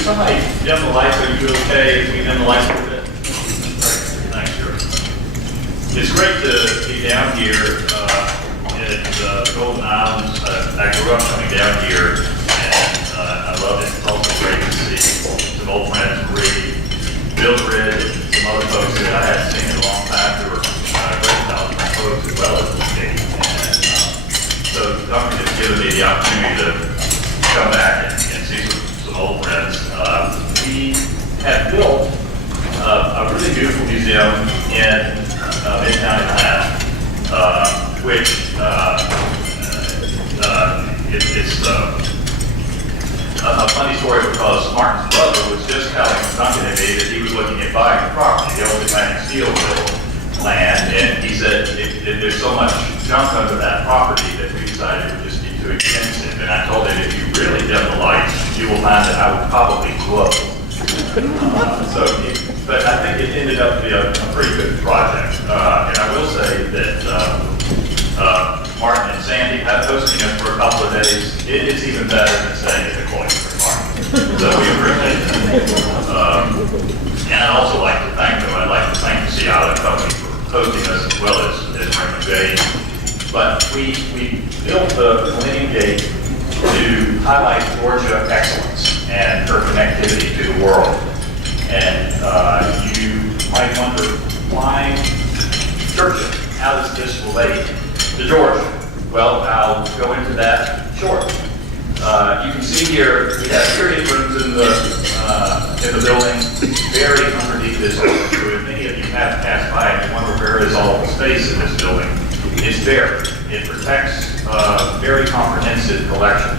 Could somebody dim the lights? Are you okay if we dim the lights a little bit? Thanks, sure. It's great to be down here at the Golden Islands. I grew up coming down here, and I love it. It's also great to see some old friends, Marie, Bill Red, and some other folks that I hadn't seen in a long time who were great about my folks as well as the state. And so Dr. has given me the opportunity to come back and see some old friends. We have built a really beautiful museum in Midtown Atlanta, which it's a funny story because Martin's brother was just telling Duncan and me that he was looking at buying the property, the old Atlantic Steel Mill land, and he said there's so much junk under that property that we decided it would just be too expensive. And I told him, if you really dim the lights, you will find that I would probably glow. But I think it ended up to be a pretty good project. And I will say that Martin and Sandy have hosting us for a couple of days. It's even better than staying at the Cloister Park. So we appreciate that. And I'd also like to thank them. I'd like to thank the Seattle Company for hosting us as well as Raymond James. But we built the Millennium Gate to highlight Georgia excellence and her connectivity to the world. And you might wonder, why Churchill? How does this relate to Georgia? Well, I'll go into that shortly. You can see here we have period rooms in the building, buried underneath this. So if many of you have passed by and you wonder where is all the space in this building, it's buried. It protects a very comprehensive collection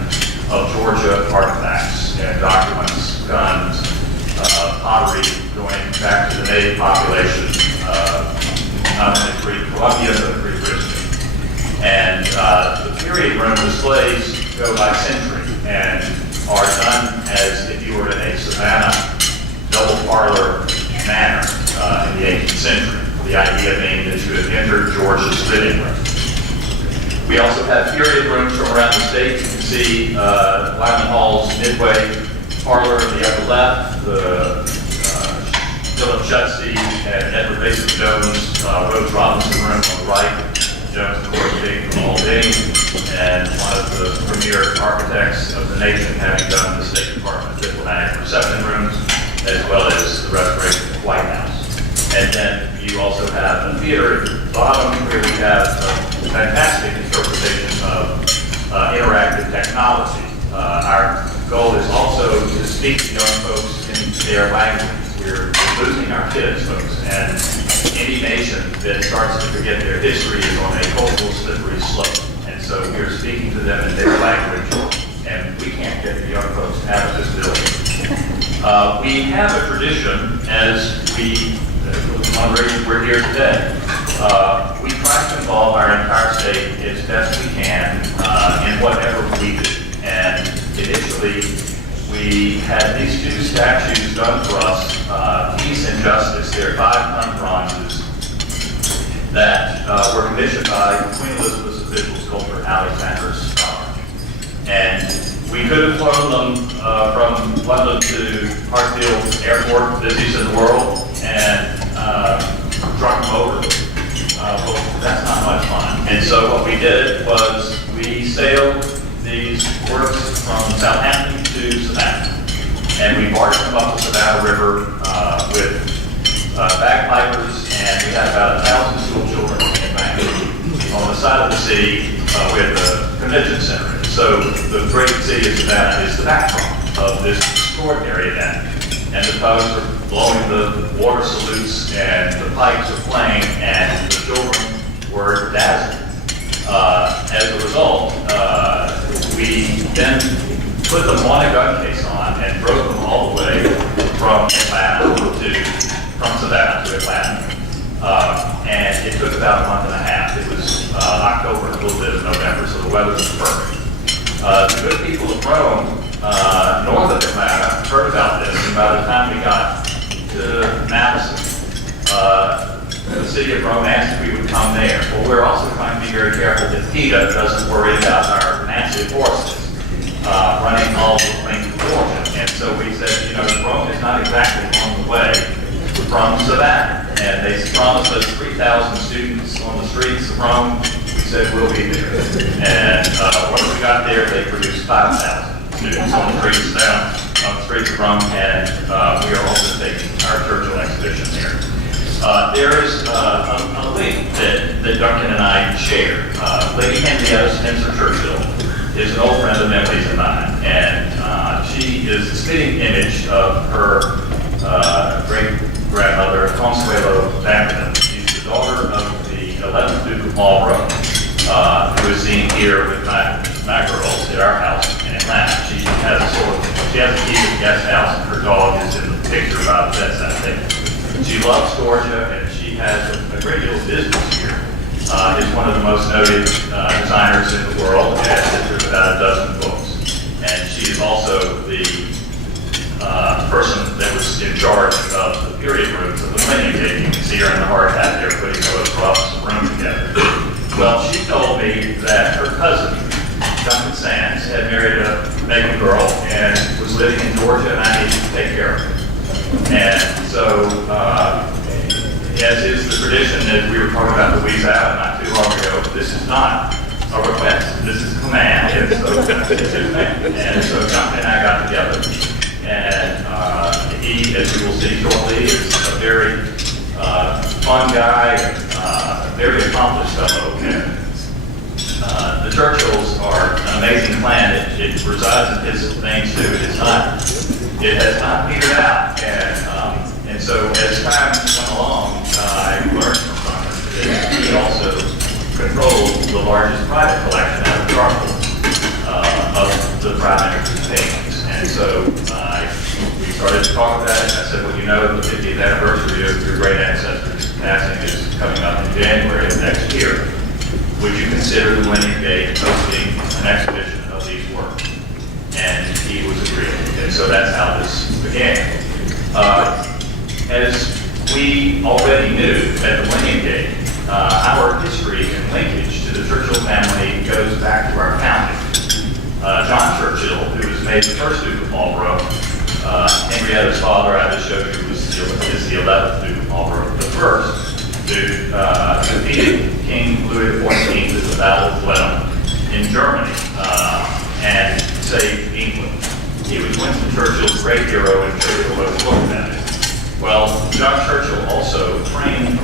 of Georgia artifacts and documents, guns, pottery going back to the native population, not only pre-Columbia, but pre-Christian. And the period room displays go by century and are done as if you were in a Savannah double parlor manner in the 18th century. The idea being that you had entered Georgia's living room. We also have period rooms from around the state. You can see Lyman Hall's Midway parlor in the upper left, the Philip Schutsey and Edward Basin Jones, Rose Robinson room on the right, Jones and Court being from Albany, and one of the premier architects of the nation, having done the State Department diplomatic reception rooms, as well as the restoration of the White House. And then you also have a theater at the bottom where we have a fantastic interpretation of interactive technology. Our goal is also to speak to young folks in their language. We're losing our kids, folks, and any nation that starts to forget their history is on a cultural slippery slope. And so we're speaking to them in their language, and we can't get the young folks out of this building. We have a tradition, as we're here today. We try to involve our entire state as best we can in whatever we do. And initially, we had these two statues done for us, Peace and Justice. They're 5-ton bronzes that were commissioned by Queen Elizabeth's official sculptor, Alexander Starr. And we could have flown them from London to Hartsfield Airport, busiest in the world, and truck them over. Well, that's not much fun. And so what we did was we sailed these works from Southampton to Savannah. And we barged them up the Savannah River with bagpipers, and we had about 1,000 school children in back. On the side of the city, we had the convention center. And so the great city of Savannah is the backdrop of this extraordinary event. And the tugs are blowing the water salutes, and the pipes are playing, and the children were dazzled. As a result, we then put them on a gun case on and drove them all the way from Savannah to Atlanta. And it took about a month and a half. It was October and a little bit of November, so the weather was perfect. The good people of Rome, north of Atlanta, heard about this, and by the time we got to Madison, the city of Rome asked if we would come there. Well, we're also trying to be very careful that PETA doesn't worry about our massive horses running all the way to Georgia. And so we said, Rome is not exactly on the way from Savannah. And they promised us 3,000 students on the streets of Rome. We said, we'll be there. And once we got there, they produced 5,000 students on the streets of Rome. And we are also taking our Churchill exhibition there. There is a link that Duncan and I share. Lady Henrietta Spencer Churchill is an old friend of Emily's and mine, and she is the spitting image of her great-grandmother, Consuelo Vanderbilt. She's the daughter of the 11th Duke of Marlborough, who is seen here with my girls at our house in Atlanta. She has a key to the guest house, and her dog is in the picture by the bedside table. She loves Georgia, and she has a great deal of business here. Is one of the most noted designers in the world, and there's about a dozen books. And she is also the person that was in charge of the period rooms of the Millennium Gate. You can see her in the hard hat there putting those roughs room together. Well, she told me that her cousin, Duncan Sands, had married a Macon girl and was living in Georgia, and I needed to take care of her. And so, as is the tradition, as we were talking about Louise Allen not too long ago, this is not a request, this is a command. And so Duncan and I got together, and he, as you will see shortly, is a very fun guy, very accomplished fellow. And the Churchills are an amazing clan. It resides in his veins too. It has not petered out, and so as time went along, I learned from Duncan that he also controlled the largest private collection out of charcoal of the prime minister's paintings. And so we started to talk about it. I said, well, the 50th anniversary of your great ancestor's passing is coming up in January of next year. Would you consider the Millennium Gate hosting an exhibition of these works? And he was agreeing. And so that's how this began. As we already knew at the Millennium Gate, our history and linkage to the Churchill family goes back to our founding. John Churchill, who was made the first Duke of Marlborough, Henrietta's father, I just showed you, is the 11th Duke of Marlborough. The first Duke defeated King Louis XIV at the Battle of Blenheim in Germany and saved England. He was Winston Churchill's great hero, and Churchill was looked at it. Well, John Churchill also trained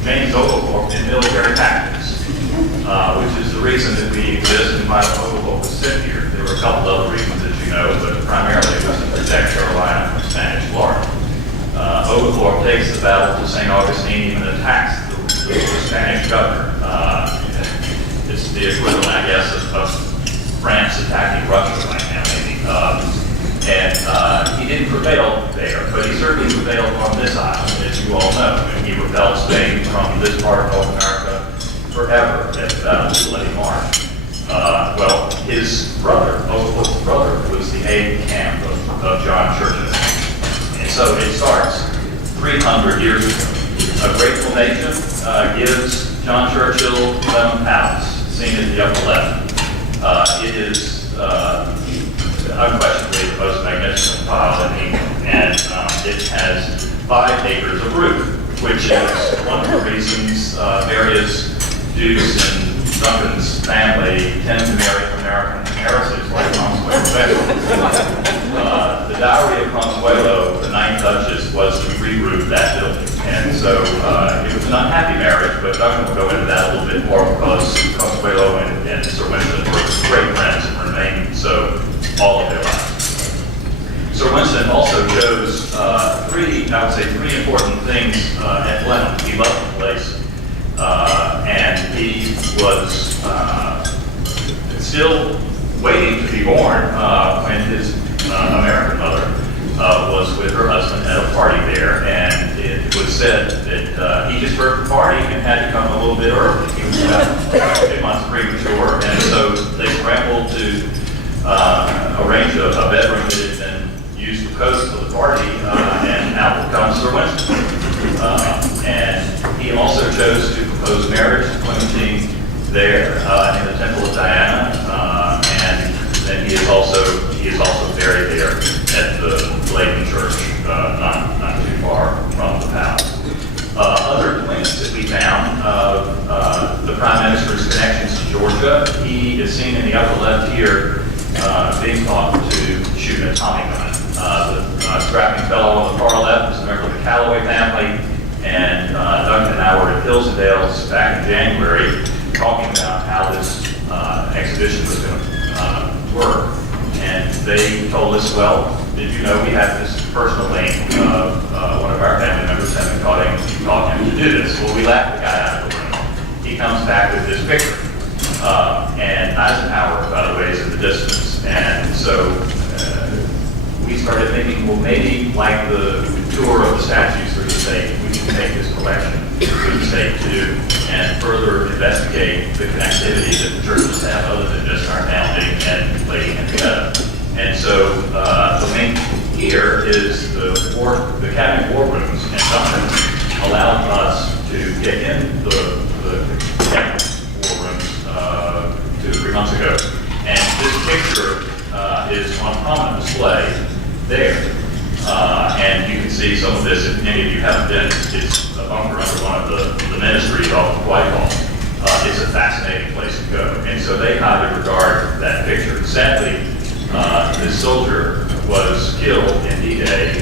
James Oglethorpe in military tactics, which is the reason that we exist and why Oglethorpe was sent here. There were a couple other reasons, as you know, but primarily it was to protect Carolina from Spanish Florida. Oglethorpe takes the battle to St. Augustine, even attacks the Spanish governor. It's the equivalent, I guess, of France attacking Russia right now, maybe. And he didn't prevail there, but he certainly prevailed on this island, as you all know. And he repelled Spain from this part of North America forever at the Battle of Bloody March. Well, his brother, Oglethorpe's brother, was the aide-de-camp of John Churchill. And so it starts 300 years ago. A grateful nation gives John Churchill Blenheim Palace, seen at the upper left. It is unquestionably the most magnificent pile in England, and it has 5 acres of roof, which is one of the reasons various dukes in Duncan's family tend to marry American heiresses like Consuelo. The dowry of Consuelo, the 9th Duchess, was to re-roof that building, and so it was an unhappy marriage, but Duncan will go into that a little bit more because Consuelo and Sir Winston were great friends and remained so all of their lives. Sir Winston also chose three important things at Blenheim. He loved the place, and he was still waiting to be born when his American mother was with her husband at a party there, and it was said that he just heard the party and had to come a little bit early. He was about 2 months premature, and so they scrambled to arrange a bedroom that had been used for coast for the party, and out comes Sir Winston. And he also chose to propose marriage to Clementine there in the Temple of Diana, and then he is also buried there at the Georgia. He is seen in the upper left here being taught to shoot a Tommy gun. The strapping fellow on the far left is a member of the Callaway family, and Duncan and I were at Hills and Dales back in January talking about how this exhibition was going to work. And they told us, well, did you know we have this personal link of one of our family members having taught him to do this? Well, we laughed the guy out of the room. He comes back with this picture. And Eisenhower, by the way, is in the distance. And so we started thinking, well, maybe like the tour of the statues through the state, we can take this collection through the state too and further investigate the connectivity that the churches have other than just our founding and Lady Henrietta. And so the link here is the cabinet war rooms, and Duncan allowed us to get in the cabinet war rooms 2 or 3 months ago. And this picture is on prominent display there. And you can see some of this, if any of you haven't been, it's a bunker under one of the ministries off of Whitehall. It's a fascinating place to go. And so they highly regard that picture. Sadly, this soldier was killed in D-Day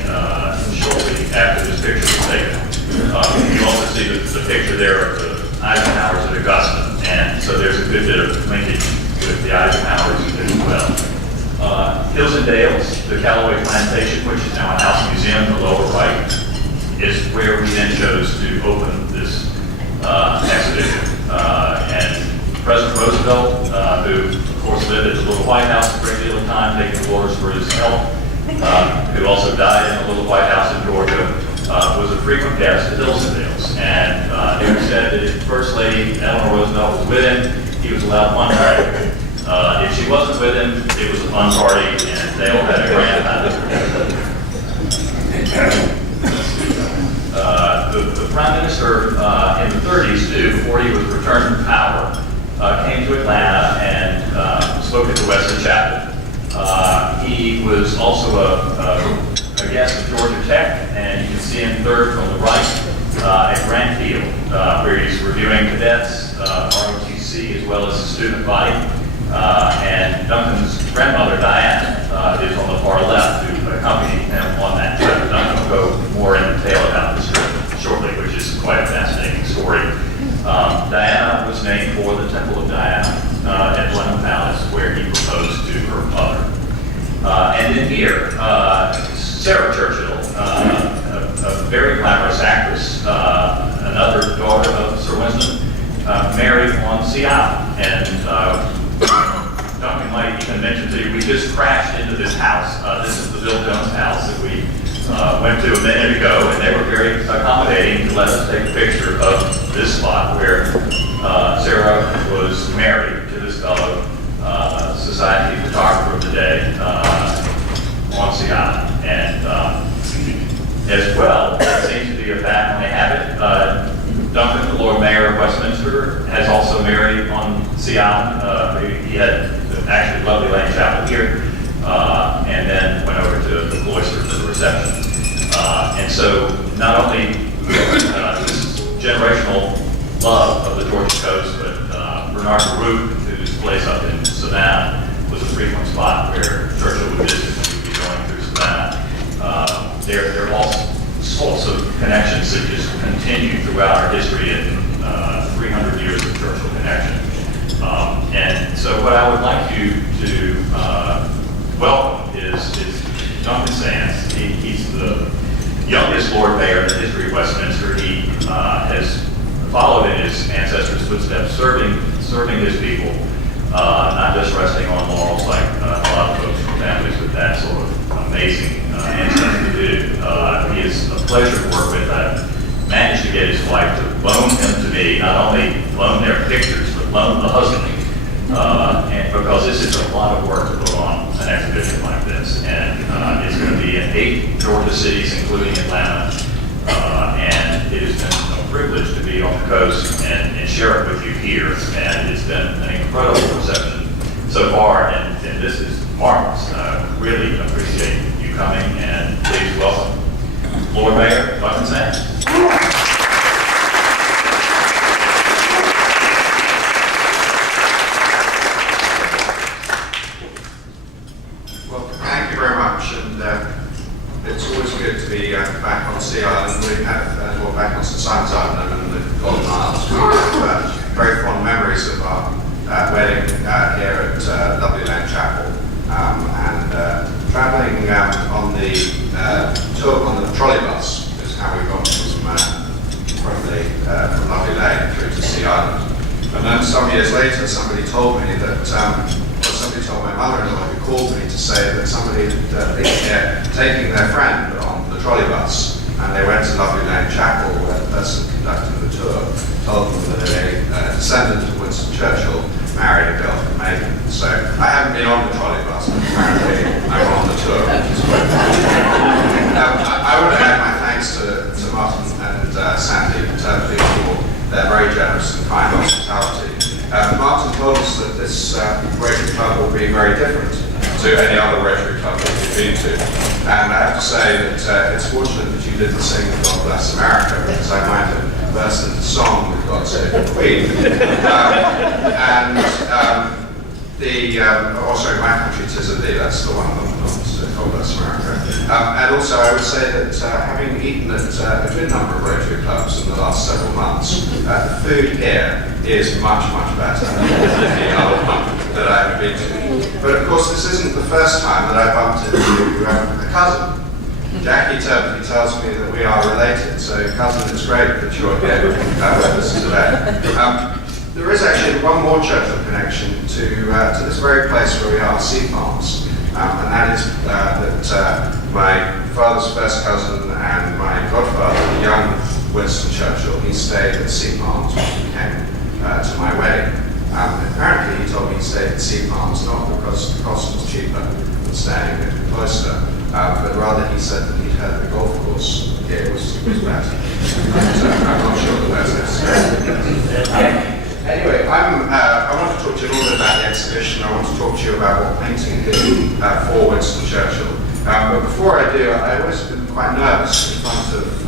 shortly after this picture was taken. You also see the picture there of the Eisenhowers at Augusta. And so there's a good bit of linkage with the Eisenhowers as well. Hills and Dales, the Callaway Plantation, which is now a house museum in the lower right, is where we then chose to open this exhibition. And President Roosevelt, who of course lived at the Little White House a great deal of time, taking orders for his health, who also died in the Little White House in Georgia, was a frequent guest at Hills and Dales. And it was said that if First Lady Eleanor Roosevelt was with him, he was allowed one night. If she wasn't with him, it was a fun party, and they all had a grand time. The Prime Minister in the 30s, too, before he was returned to power, came to Atlanta and spoke at the Winston Chapter. He was also a guest of Georgia Tech, and you can see him third from the right at Grant Field, where he's reviewing cadets, ROTC, as well as the student body. And Duncan's grandmother, Diana, is on the far left, who accompanied him on that trip. Duncan will go more in detail about this trip shortly, which is quite a fascinating story. Diana was named for the Temple of Diana at Blenheim Palace, where he proposed to her mother. And then here, Sarah Churchill, a very glamorous actress, another daughter of Sir Winston, married on Sea Island. And Duncan might even mention to you, we just crashed into this house. This is the Bill Jones house that we went to a minute ago, and they were very accommodating to let us take a picture of this spot where Sarah was married to this fellow society photographer of the day on Sea Island. And as well, it seems to be a fact when they have it. Duncan, the Lord Mayor of Westminster, has also married on Sea Island. He had actually lovely Lane Chapel here, and then went over to the cloister for the reception. And so not only this generational love of the Georgia coast, but Bernard Baruch, whose place up in Savannah was a frequent spot where Churchill would visit when he would be going through Savannah. There are all sorts of connections that just continue throughout our history and 300 years of Churchill connection. And so what I would like you to welcome is Duncan Sands. He's the youngest Lord Mayor in the history of Westminster. He has followed in his ancestors' footsteps, serving his people, not just resting on laurels like a lot of folks from families with that sort of amazing ancestry do. He is a pleasure to work with. I managed to get his wife to loan him to me, not only loan their pictures, but loan the husband. And because this is a lot of work to put on an exhibition like this. And it's going to be in 8 Georgia cities, including Atlanta. And it has been a privilege to be on the coast and share it with you here. And it's been an incredible reception so far. And this is marvelous. I really appreciate you coming, and please welcome Lord Mayor Duncan Sands. Well, thank you very much, and it's always good to be back on Sea Island. We have, well, back on St Simon's Island and the Golden Isles. We have very fond memories of our wedding here at lovely Lane Chapel, and travelling on the tour on the trolley bus is how we got from lovely Lane through to Sea Island. And then some years later, somebody told me that, somebody told my mother-in-law who called me to say that somebody had been here taking their friend on the trolley bus, and they went to Lovely Lane Chapel where the person conducting the tour told them that a descendant of Winston Churchill married a girl from Macon. So I haven't been on the trolley bus, but apparently I'm on the tour, which is quite cool. I want to add my thanks to Martin and Sandy Turtley for their very generous and kind hospitality. Martin told us that this Rotary Club will be very different to any other Rotary Club that we've been to. And I have to say that it's fortunate that you didn't sing God Bless America, because I might have burst into song with God Save the Queen. Also My Country 'Tis of Thee, that's the one, not God Bless America. And also I would say that having eaten at a good number of Rotary Clubs in the last several months, the food here is much, much better than any other one that I've been to. But of course this isn't the first time that I bumped into a cousin. Jackie Turtley tells me that we are related, so cousin, it's great that you're here with us today. There is actually one more Churchill connection to this very place where we are, Sea Farms, and that is that my father's first cousin and my godfather, the young Winston Churchill, he stayed at Sea Farms when he came to my wedding. Apparently he told me he stayed at Sea Farms not because the cost was cheaper than staying at the cloister, but rather he said that he'd heard the golf course here was better. I'm not sure that that's necessary. Anyway, I want to talk to you a little bit about the exhibition. I want to talk to you about what painting did for Winston Churchill. But before I do, I always been quite nervous in front of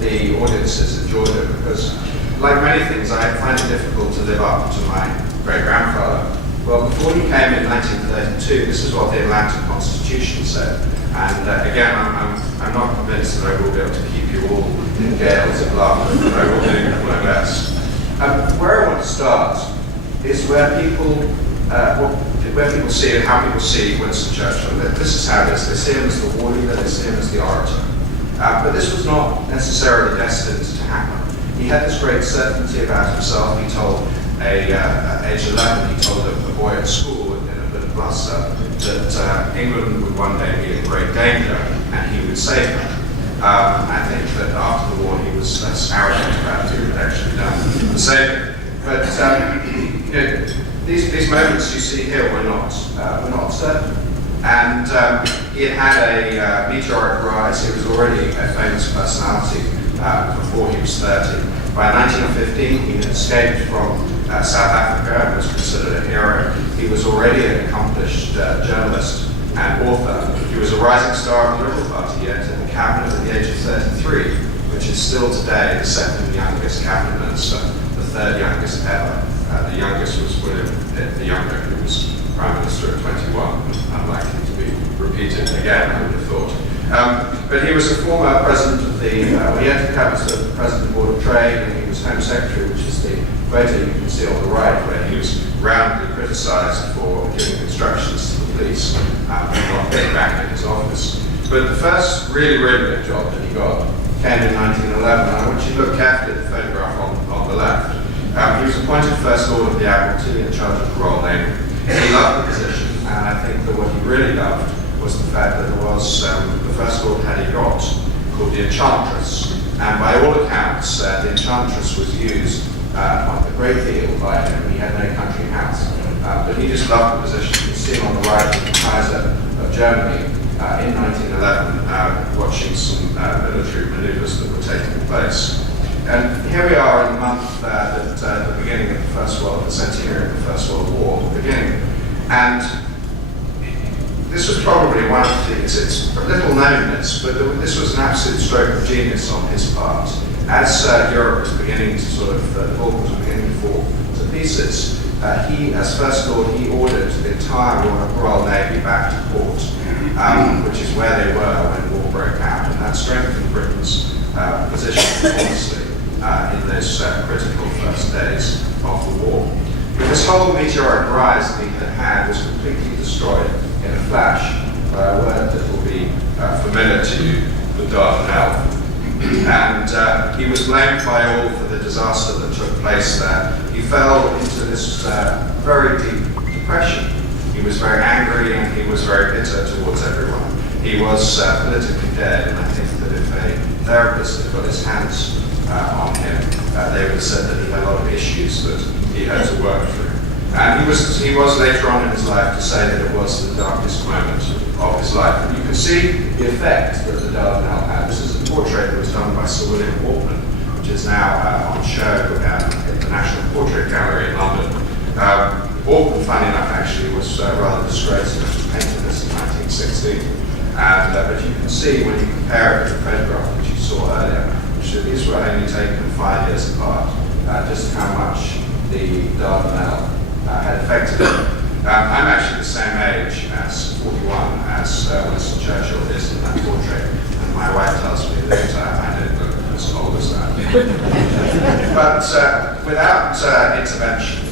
the audiences in Georgia, because like many things, I find it difficult to live up to my great-grandfather. Well, before he came in 1932, this is what the Atlanta Constitution said. And again, I'm not convinced that I will be able to keep you all in gales of laughter, but I will do my best. Where I want to start is where people see and how people see Winston Churchill. This is how it is. They see him as the war leader, they see him as the orator. But this was not necessarily destined to happen. He had this great certainty about himself. He told at age 11, he told a boy at school in a bit of bluster that England would one day be in great danger and he would save her. I think that after the war he was less arrogant about it, he would actually done the saving. But these moments you see here were not certain. And he had a meteoric rise. He was already a famous personality before he was 30. By 1915 he had escaped from South Africa and was considered a hero. He was already an accomplished journalist and author. He was a rising star of the Liberal Party. He entered the cabinet at the age of 33, which is still today the second youngest cabinet minister, the third youngest ever. The youngest was William the Younger, who was Prime Minister at 21, unlikely to be repeated again, I would have thought. But he was a former president of the, he entered the cabinet as the president of the Board of Trade, and he was Home Secretary, which is the photo you can see on the right, where he was roundly criticised for giving instructions to the police and not getting back in his office. But the first really, really big job that he got came in 1911, and I want you to look carefully at the photograph on the left. He was appointed First Lord of the Admiralty in charge of the Royal Navy. He loved the position, and I think that what he really loved was the fact that there was the First Lord had a yacht called the Enchantress, and by all accounts, the Enchantress was used a great deal by him. He had no country house, but he just loved the position. You can see him on the right, the Kaiser of Germany in 1911, watching some military maneuvers that were taking place. And here we are in the month that the beginning of the centenary of the First World War beginning. And this was probably one of the things, it's little known this, but this was an absolute stroke of genius on his part. As Europe was beginning to the Balkans was beginning to fall to pieces, he, as First Lord, he ordered the entire Royal Navy back to port. which is where they were when war broke out, and that strengthened Britain's position enormously in those critical first days of the war. But this whole meteoric rise that he had had was completely destroyed in a flash by a word that will be familiar to you, the Dardanelles. And he was blamed by all for the disaster that took place there. He fell into this very deep depression. He was very angry and he was very bitter towards everyone. He was politically dead, and I think that if a therapist had got his hands on him, they would have said that he had a lot of issues that he had to work through. And he was later on in his life to say that it was the darkest moment of his life. And you can see the effect that the Dardanelles had. This is a portrait that was done by Sir William Walkman, which is now on show at the National Portrait Gallery in London. Walkman, funny enough, actually was rather disgraced when he painted this in 1916. But you can see when you compare it to the photograph which you saw earlier, which these were only taken 5 years apart, just how much the Dardanelles had affected him. I'm actually the same age, as 41, as Winston Churchill is in that portrait, and my wife tells me that I don't look as old as that. But without intervention,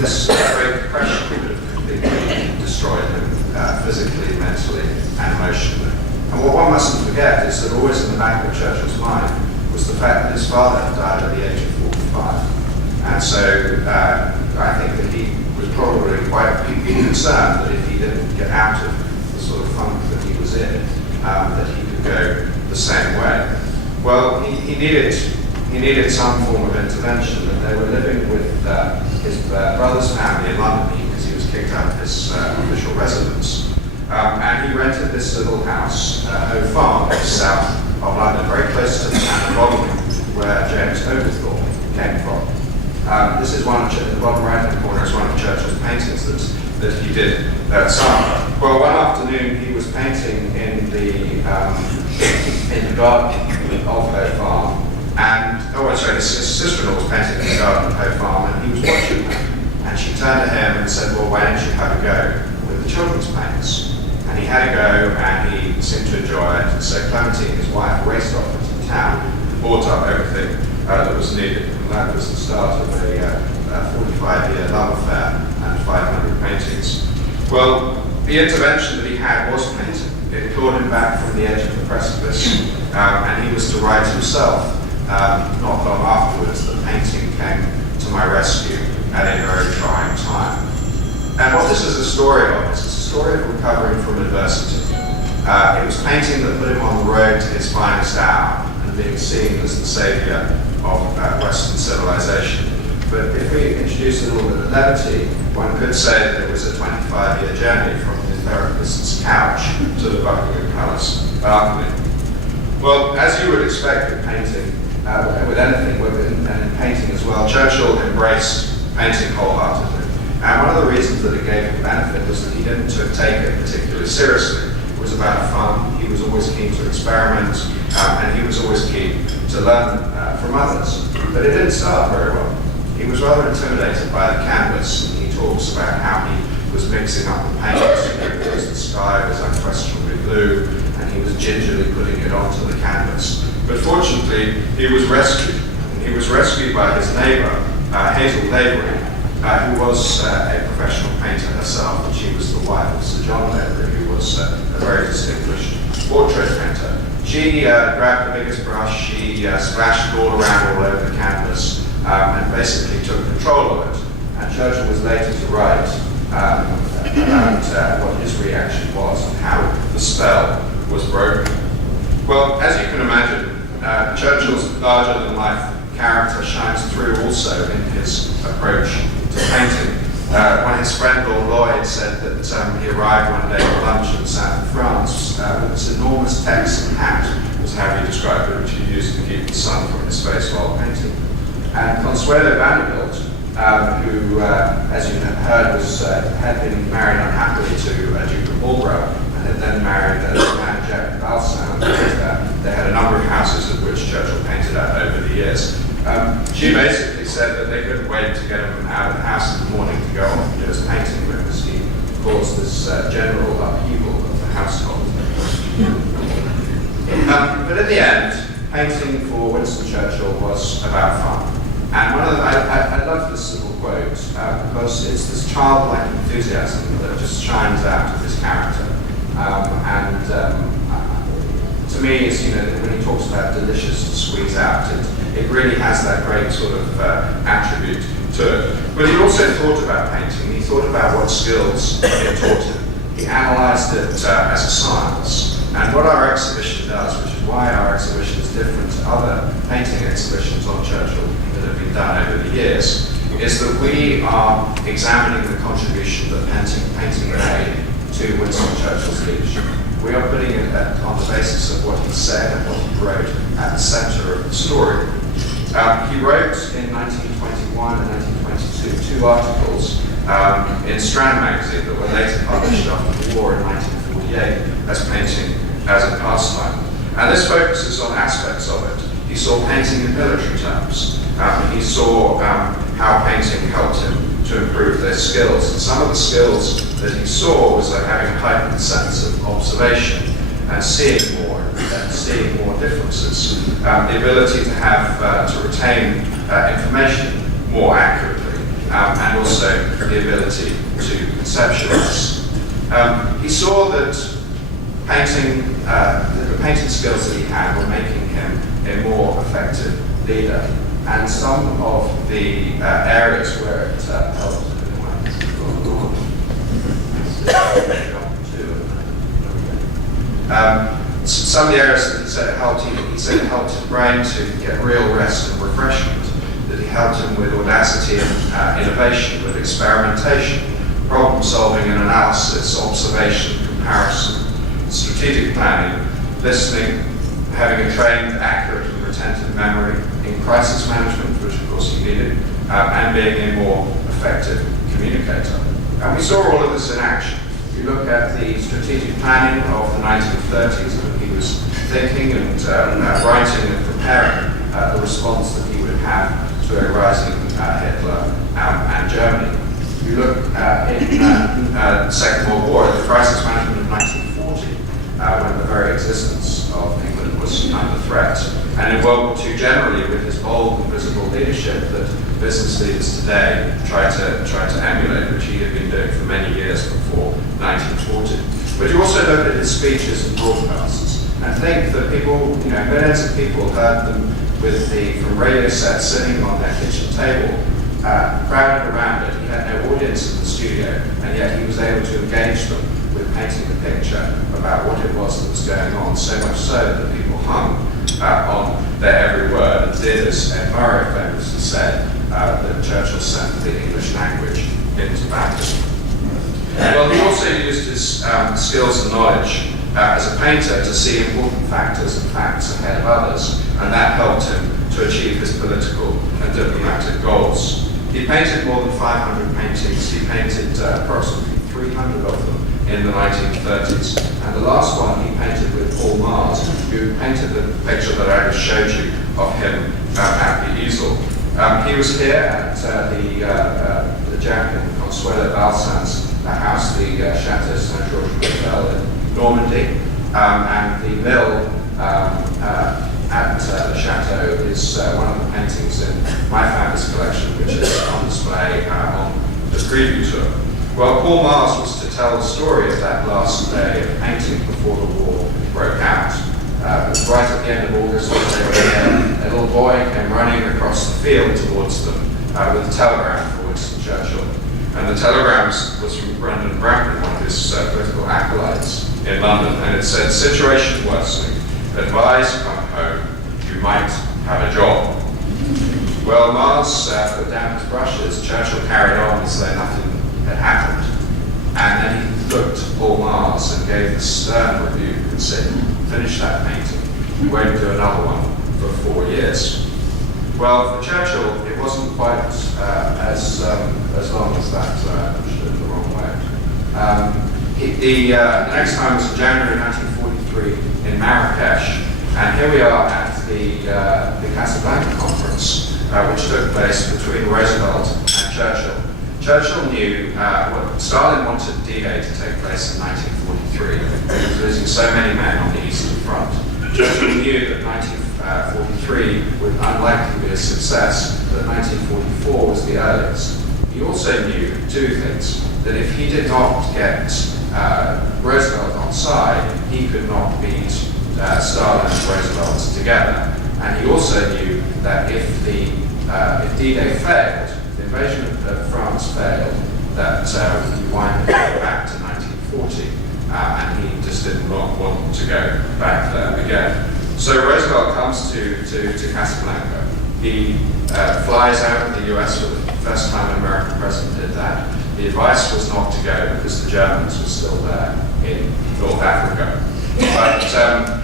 this Great Depression would have completely destroyed him physically, mentally, and emotionally. And what one mustn't forget is that always in the back of Churchill's mind was the fact that his father had died at the age of 45. And so I think that he was probably quite concerned that if he didn't get out of the sort of funk that he was in, that he could go the same way. Well, he needed some form of intervention, and they were living with his brother's family in London because he was kicked out of his official residence. And he rented this little house, Hove Farm, south of London, very close to the town of Bodmin, where James Oglethorpe came from. This is one of in the bottom right-hand corner is one of Churchill's paintings that he did that summer. Well, one afternoon he was painting in the garden of Hove Farm, and his sister-in-law was painting in the garden of Hove Farm, and he was watching her, and she turned to him and said, "Well, why don't you have a go with the children's paints?" And he had a go, and he seemed to enjoy it. And so Clementine, his wife, raced off into town and bought up everything that was needed. And that was the start of a 45-year love affair and 500 paintings. Well, the intervention that he had was painting. It clawed him back from the edge of the precipice, and he was to write himself. Not long afterwards, the painting came to my rescue at a very trying time. And what this is a story of, is a story of recovering from adversity. It was painting that put him on the road to his finest hour and being seen as the saviour of Western civilization. But if we introduce a little bit of levity, one could say that it was a 25-year journey from the therapist's couch to the Buckingham Palace balcony. Well, as you would expect with painting, with anything, and in painting as well, Churchill embraced painting wholeheartedly. And one of the reasons that it gave him benefit was that he didn't take it particularly seriously. It was about fun. He was always keen to experiment, and he was always keen to learn from others. But it didn't start very well. He was rather intimidated by the canvas, and he talks about how he was mixing up the paints because the sky was unquestionably blue, and he was gingerly putting it onto the canvas. But fortunately, he was rescued. And he was rescued by his neighbour, Hazel Lavery, who was a professional painter herself, and she was the wife of Sir John Lavery, who was a very distinguished portrait painter. She grabbed the biggest brush, she splashed it all around all over the canvas, and basically took control of it. And Churchill was later to write about what his reaction was and how the spell was broken. Well, as you can imagine, Churchill's larger-than-life character shines through also in his approach to painting. When his friend Lord Lloyd said that he arrived one day at lunch in south of France with this enormous Texan hat, was how he described it, which he used to keep the sun from his face while painting. And Consuelo Vanderbilt, who, as you have heard, had been married unhappily to Duke of Marlborough, and had then married a man, Jack Balsam. They had a number of houses of which Churchill painted at over the years. She basically said that they couldn't wait to get him out of the house in the morning to go off and do his painting because he caused this general upheaval of the But in the end, painting for Winston Churchill was about fun. And I love this little quote because it's this childlike enthusiasm that just shines out of his character. To me, it's, when he talks about delicious to squeeze out, it really has that great sort of attribute to it. But he also thought about painting. He thought about what skills it taught him. He analysed it as a science. And what our exhibition does, which is why our exhibition is different to other painting exhibitions on Churchill that have been done over the years, is that we are examining the contribution that painting made to Winston Churchill's leadership. We are putting it on the basis of what he said and what he wrote at the centre of the story. He wrote in 1921 and 1922 two articles in Strand magazine that were later published after the war in 1948 as painting as a pastime. And this focuses on aspects of it. He saw painting in military terms. He saw how painting helped him to improve their skills. And some of the skills that he saw was having a heightened sense of observation and seeing more differences. The ability to have to retain information more accurately, and also the ability to conceptualize. He saw that the painting skills that he had were making him a more effective leader. And some of the areas where it helped. Some of the areas that he said it helped his brain to get real rest and refreshment. That he helped him with audacity and innovation, with experimentation, problem solving and analysis, observation, comparison, strategic planning, listening, having a trained, accurate and retentive memory, in crisis management, which of course he needed, and being a more effective communicator. And we saw all of this in action. You look at the strategic planning of the 1930s, when he was thinking and writing and preparing the response that he would have to a rising Hitler and Germany. You look in the Second World War, the crisis management of 1940, when the very existence of England was under threat. And in World War II generally, with his bold and visible leadership that business leaders today try to emulate, which he had been doing for many years before 1940. But you also look at his speeches and broadcasts and think that people, millions of people heard them from radio sets sitting on their kitchen table, crowded around it. He had no audience in the studio, and yet he was able to engage them with painting a picture about what it was that was going on, so much so that people hung on their every word, and did, as Ed Murray famously said, that Churchill sent the English language into battle. Well, he also used his skills and knowledge as a painter to see important factors and facts ahead of others, and that helped him to achieve his political and diplomatic goals. He painted more than 500 paintings. He painted approximately 300 of them in the 1930s. And the last one he painted with Paul Mars, who painted the picture that I just showed you of him at the easel. He was here at the Jack and Consuelo Balsan's house, the Chateau Saint-Georges Hotel in Normandy, and the mill at the Chateau is one of the paintings in my family's collection, which is on display on the preview tour. Well, Paul Mars was to tell the story of that last day of painting before the war broke out. It was right at the end of August when they were here. A little boy came running across the field towards them with a telegram for Winston Churchill. And the telegram was from Brendan Bracken, one of his political acolytes in London, and it said, "Situation worsening. Advise come home. You might have a job." Well, Mars put down his brushes. Churchill carried on as though nothing had happened. And then he looked at Paul Mars and gave a stern rebuke and said, "Finish that painting. You won't do another one for 4 years." Well, for Churchill, it wasn't quite as long as that, pushed it the wrong way. The next time was in January 1943 in Marrakesh, and here we are at the Casablanca Conference, which took place between Roosevelt and Churchill. Churchill knew Stalin wanted D-Day to take place in 1943. He was losing so many men on the Eastern Front. Churchill knew that 1943 would unlikely be a success, that 1944 was the earliest. He also knew two things: that if he did not get Roosevelt on side, he could not beat Stalin and Roosevelt together. And he also knew that if D-Day failed, the invasion of France failed, that we wind up going back to 1940, and he just did not want to go back there again. So Roosevelt comes to Casablanca. He flies out of the US for the first time an American president did that. The advice was not to go because the Germans were still there in North Africa. But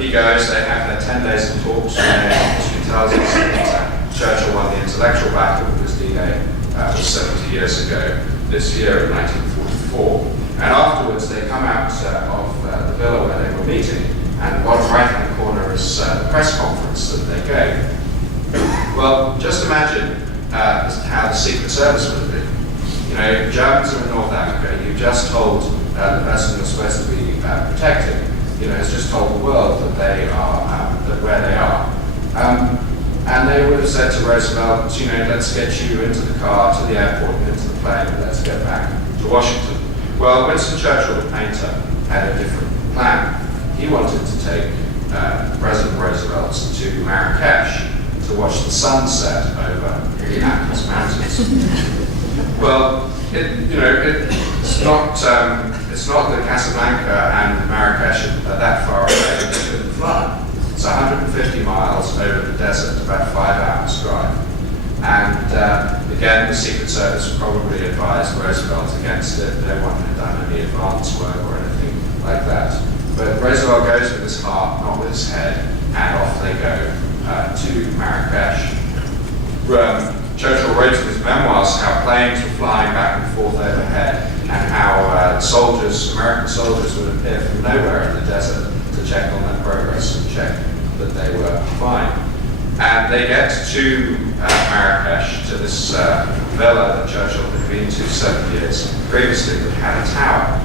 he goes, they have their 10 days of talks, and history tells us that Churchill won the intellectual battle because D-Day was 70 years ago this year in 1944. And afterwards they come out of the villa where they were meeting, and the bottom right-hand corner is the press conference that they gave. Well, just imagine how the Secret Service would have been. You know, Germans are in North Africa. You've just told the person you're supposed to be protecting, you know, has just told the world that they are where they are. And they would have said to Roosevelt, you know, let's get you into the car to the airport and into the plane, and let's get back to Washington. Well, Winston Churchill, the painter, had a different plan. He wanted to take President Roosevelt to Marrakesh to watch the sunset over the Atlas Mountains. Well, it's not that Casablanca and Marrakesh are that far away. They couldn't fly. It's 150 miles over the desert, about 5 hours drive. And again, the Secret Service probably advised Roosevelt against it. No one had done any advance work or anything like that. But Roosevelt goes with his heart, not with his head, and off they go to Marrakesh. Churchill wrote in his memoirs how planes were flying back and forth overhead, and how American soldiers would appear from nowhere in the desert to check on their progress and check that they were fine. And they get to Marrakesh, to this villa that Churchill had been to 7 years previously that had a tower.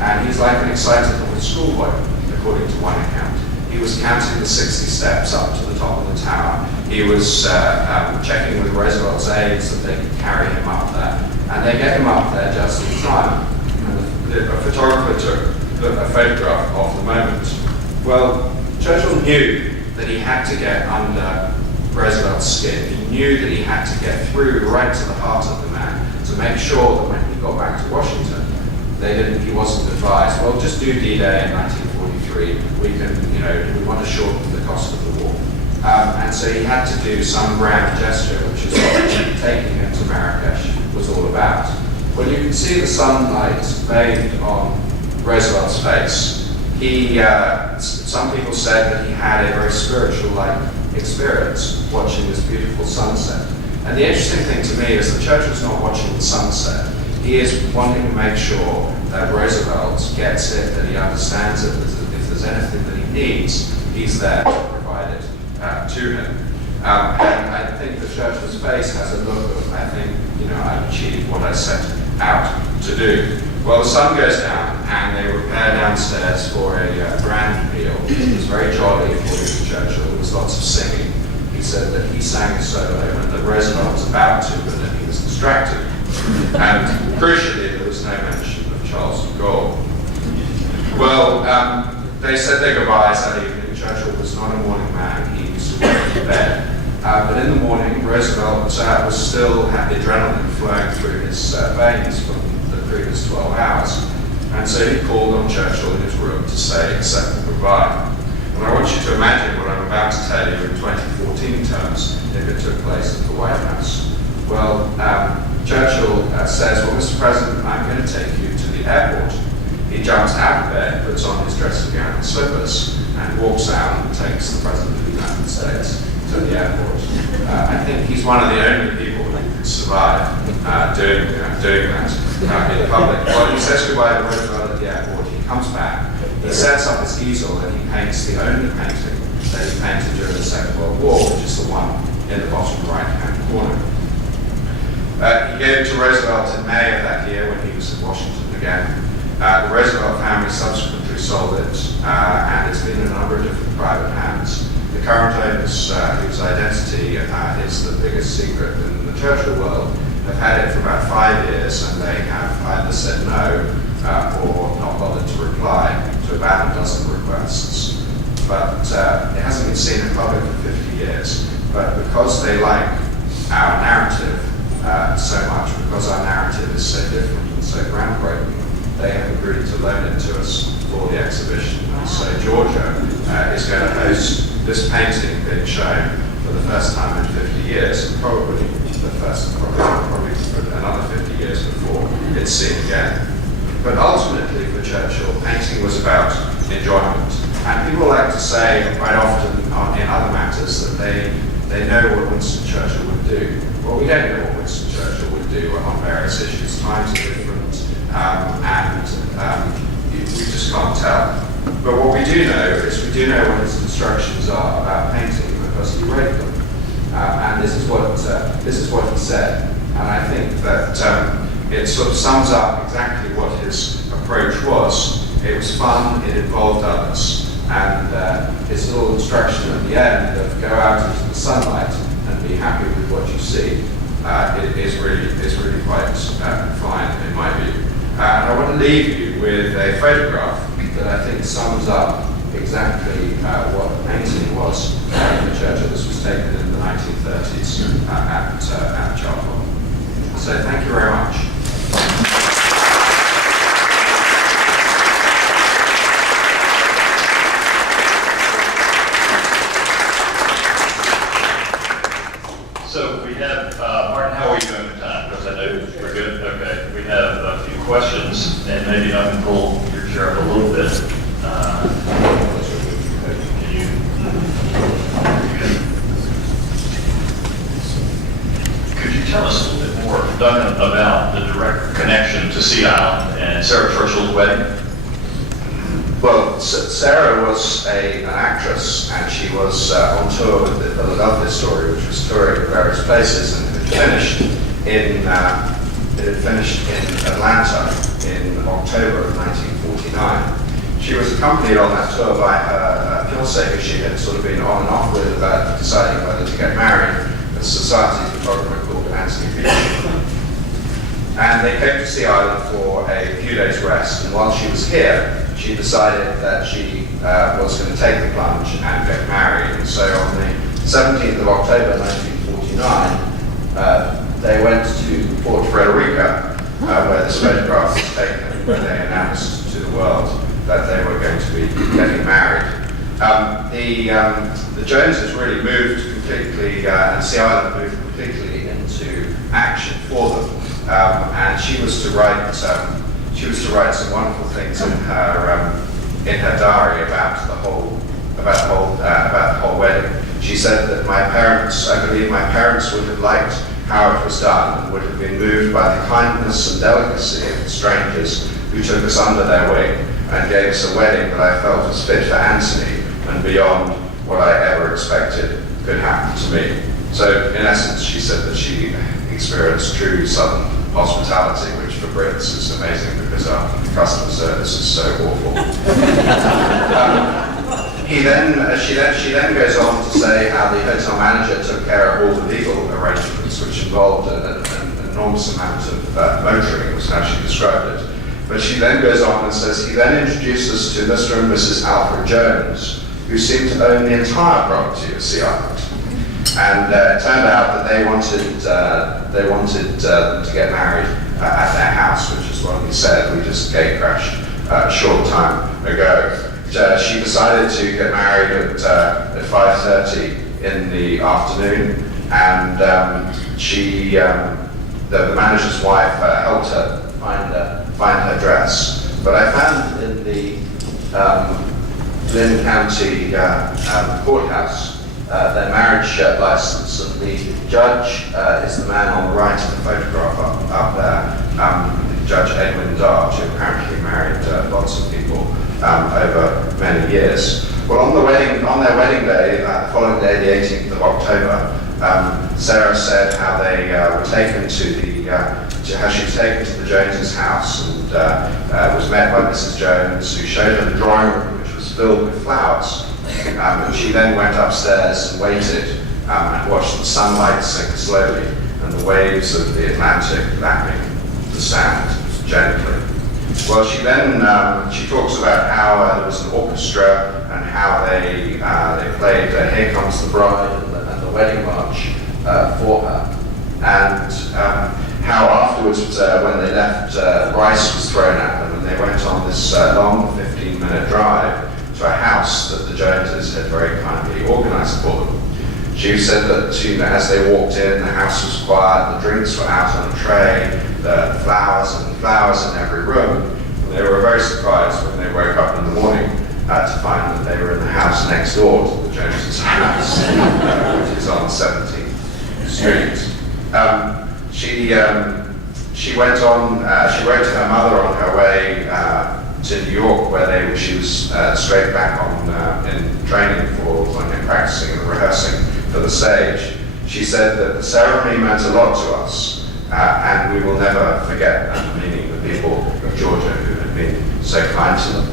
And he's like an excited little schoolboy, according to one account. He was counting the 60 steps up to the top of the tower. He was checking with Roosevelt's aides that they could carry him up there. And they get him up there just in time. And a photographer took a photograph of the moment. Well, Churchill knew that he had to get under Roosevelt's skin. He knew that he had to get through right to the heart of the man to make sure that when he got back to Washington, he wasn't advised, well, just do D-Day in 1943. We want to shorten the cost of the war. And so he had to do some grand gesture, which is what taking him to Marrakesh was all about. Well, you can see the sunlight bathed on Roosevelt's face. Some people said that he had a very spiritual-like experience watching this beautiful sunset. And the interesting thing to me is that Churchill's not watching the sunset. He is wanting to make sure that Roosevelt gets it, that he understands it, that if there's anything that he needs, he's there to provide it to him. And I think that Churchill's face has a look of, I think, I've achieved what I set out to do. Well, the sun goes down, and they repair downstairs for a grand meal. It was very jolly, according to Churchill. There was lots of singing. He said that he sang a solo, and that Roosevelt was about to, but then he was distracted. And crucially, there was no mention of Charles de Gaulle. Well, they said their goodbyes that evening. Churchill was not a morning man. He used to go to bed. But in the morning, Roosevelt was still had the adrenaline flowing through his veins from the previous 12 hours. And so he called on Churchill in his room to say acceptable goodbye. And I want you to imagine what I'm about to tell you in 2014 terms if it took place at the White House. Well, Churchill says, well, Mr. President, I'm going to take you to the airport. He jumps out of bed, puts on his dressing gown and slippers, and walks out and takes the President of the United States to the airport. I think he's one of the only people who could survive doing that in public. Well, he says goodbye to Roosevelt at the airport. He comes back. He sets up his easel and he paints the only painting that he painted during the Second World War, which is the one in the bottom right-hand corner. He gave it to Roosevelt in May of that year when he was in Washington again. The Roosevelt family subsequently sold it, and it's been in a number of different private hands The current owners, whose identity is the biggest secret in the Churchill world, have had it for about 5 years, and they have either said no or not bothered to reply to about a dozen requests. But it hasn't been seen in public for 50 years. But because they like our narrative so much, because our narrative is so different and so groundbreaking, they have agreed to loan it to us for the exhibition. And so Georgia is going to host this painting being shown for the first time in 50 years, and probably for another 50 years before it's seen again. But ultimately for Churchill, painting was about enjoyment. And people like to say quite often in other matters that they know what Winston Churchill would do. Well, we don't know what Winston Churchill would do on various issues. Times are different, and we just can't tell. But what we do know is we do know what his instructions are about painting because he wrote them. And this is what he said. And I think that it sort of sums up exactly what his approach was. It was fun, it involved others. And his little instruction at the end of go out into the sunlight and be happy with what you see is really quite fine in my view. And I want to leave you with a photograph that I think sums up exactly what the painting was in the Churchill. This was taken in the 1930s at Charcoal. So thank you very much. So we have, Martin, how are you doing with time? Because I know we're good. Okay, we have a few questions, and maybe I can pull your chair up a little bit. Could you tell us a little bit more, Duncan, about the direct connection to Sea Island and Sarah Churchill's wedding? Well, Sarah was an actress, and she was on tour with the Philadelphia Story, which was touring various places, and it had finished in Atlanta in October of 1949. She was accompanied on that tour by her fiancé, who she had sort of been on and off with about deciding whether to get married, a society photographer called Anthony Beach. And they came to Sea Island for a few days' rest, and while she was here, she decided that she was going to take the plunge and get married. And so on the 17th of October 1949, they went to Port Frederica, where this photograph was taken, where they announced to the world that they were going to be getting married. The Joneses really moved completely, and Sea Island moved completely into action for them. And she was to write some wonderful things in her diary about the whole wedding. She said that I believe my parents would have liked how it was done, and would have been moved by the kindness and delicacy of the strangers who took us under their wing and gave us a wedding that I felt was fit for Anthony and beyond what I ever expected could happen to me. So in essence, she said that she experienced true Southern hospitality, which for Brits is amazing because our customer service is so awful. She then goes on to say how the hotel manager took care of all the legal arrangements, which involved an enormous amount of motoring, was how she described it. But she then goes on and says, he then introduced us to Mr. and Mrs. Alfred Jones, who seemed to own the entire property of Sea Island. And it turned out that they wanted them to get married at their house, which is what we said. We just gate crashed a short time ago. She decided to get married at 5:30 in the afternoon, and the manager's wife helped her find her dress. But I found in the Lynn County courthouse their marriage license, and the judge is the man on the right in the photograph up there, Judge Edwin Dart, who apparently married lots of people over many years. Well, on their wedding day, the following day, the 18th of October, Sarah said how they were taken how she was taken to the Joneses' house and was met by Mrs. Jones, who showed her the drawing room, which was filled with flowers. And she then went upstairs and waited and watched the sunlight sink slowly and the waves of the Atlantic lapping the sand gently. Well, she then she talks about how there was an orchestra and how they played "Here Comes the Bride" and the wedding march for her, and how afterwards, when they left, rice was thrown at them, and they went on this long 15-minute drive to a house that the Joneses had very kindly organised for them. She said that as they walked in, the house was quiet, the drinks were out on a tray, the flowers in every room. And they were very surprised when they woke up in the morning to find that they were in the house next door to the Joneses' house, which is on 17th Street. She went on. She wrote to her mother on her way to New York, where she was straight back on in training in practicing and rehearsing for the stage. She said that the ceremony meant a lot to us, and we will never forget that, meaning the people of Georgia who had been so kind to them.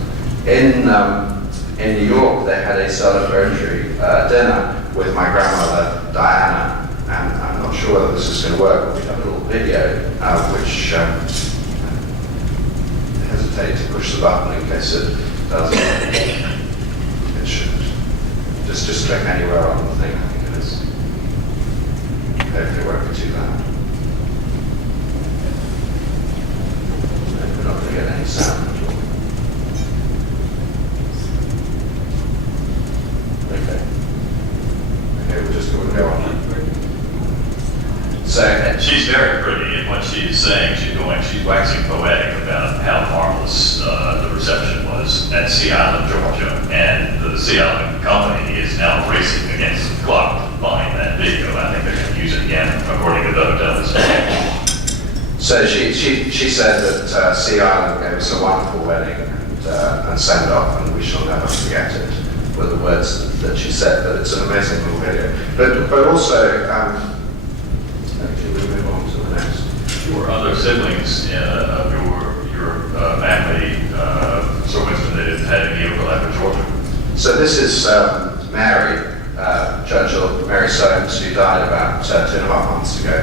In New York, they had a celebratory dinner with my grandmother Diana, and I'm not sure whether this is going to work, but we have a little video which hesitate to push the button in case it doesn't. It should. Just click anywhere on the thing, I think it is. Hopefully it won't be too loud. We're not going to get any sound at all. Okay, we'll go on. So, she's very pretty in what she's saying. She's waxing poetic about how marvelous the reception was at Sea Island, Georgia, and the Sea Island company is now racing against the clock behind that video. I think they're going to use it again, according to the hotel. So she said that Sea Island gave us a wonderful wedding and send off, and we shall never forget it, were the words that she said. But it's an amazing little video. But also. Actually, we'll move on to the next. Your other siblings of your family, Sir Winston, that had any overlap in Georgia? So this is Mary Churchill, Mary Soames, who died about 2.5 months ago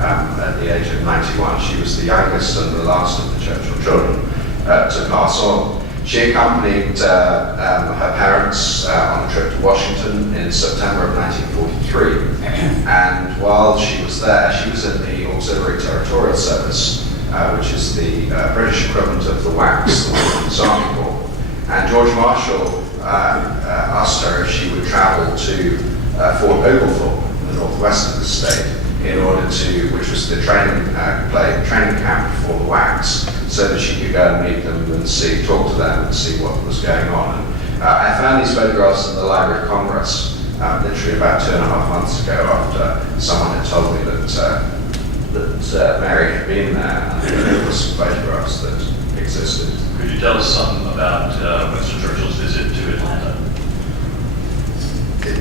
at the age of 91. She was the youngest and the last of the Churchill children to pass on. She accompanied her parents on a trip to Washington in September of 1943. And while she was there, she was in the Auxiliary Territorial Service, which is the British equivalent of the WACS, the Women's Army Corps. And George Marshall asked her if she would travel to Fort Oglethorpe in the northwest of the state, which was the training camp for the WACS, so that she could go and meet them and talk to them and see what was going on. And I found these photographs in the Library of Congress literally about 2.5 months ago, after someone had told me that Mary had been there, and there were some photographs that existed. Could you tell us something about Winston Churchill's visit to Atlanta?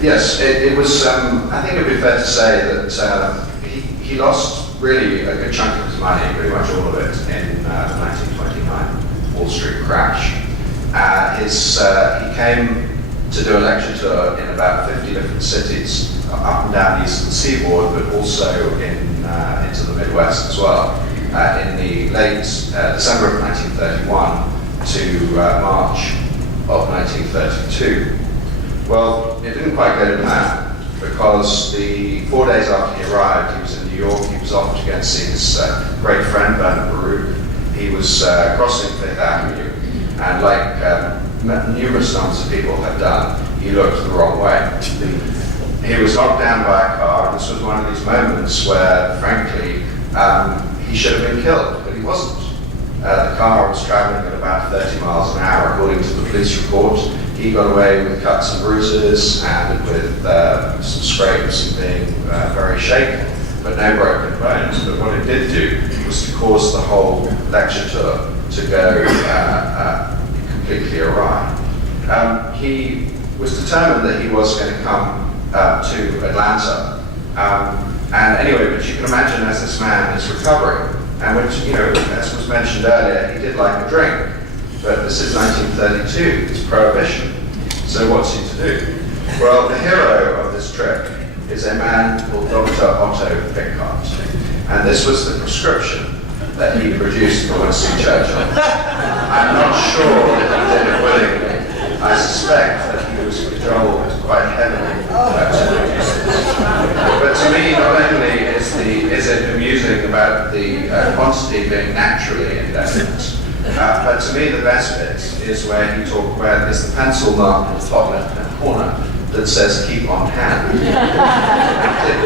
Yes, it was, I think it would be fair to say that he lost really a good chunk of his money, pretty much all of it, in the 1929 Wall Street crash. He came to do a lecture tour in about 50 different cities up and down the eastern seaboard, but also into the Midwest as well, in the late December of 1931 to March of 1932. Well, it didn't quite go to plan, because the 4 days after he arrived, he was in New York. He was off to go and see his great friend Bernard Baruch. He was crossing Fifth Avenue, and like numerous numbers of people had done, he looked the wrong way. He was knocked down by a car, and this was one of these moments where, frankly, he should have been killed, but he wasn't. The car was traveling at about 30 miles an hour, according to the police report. He got away with cuts and bruises and with some scrapes and being very shaken, but no broken bones. But what it did do was to cause the whole lecture tour to go completely awry. He was determined that he was going to come to Atlanta. And anyway, but you can imagine as this man is recovering, and which, as was mentioned earlier, he did like a drink. But this is 1932, it's Prohibition. So what's he to do? Well, the hero of this trip is a man called Dr. Otto Pickard. And this was the prescription that he produced for Winston Churchill. I'm not sure that he did it willingly. I suspect that he was cajoled quite heavily to produce this. But to me, not only is it amusing about the quantity being naturally indefinite, but to me the best bit is where there's the pencil mark in the top left-hand corner that says keep on hand.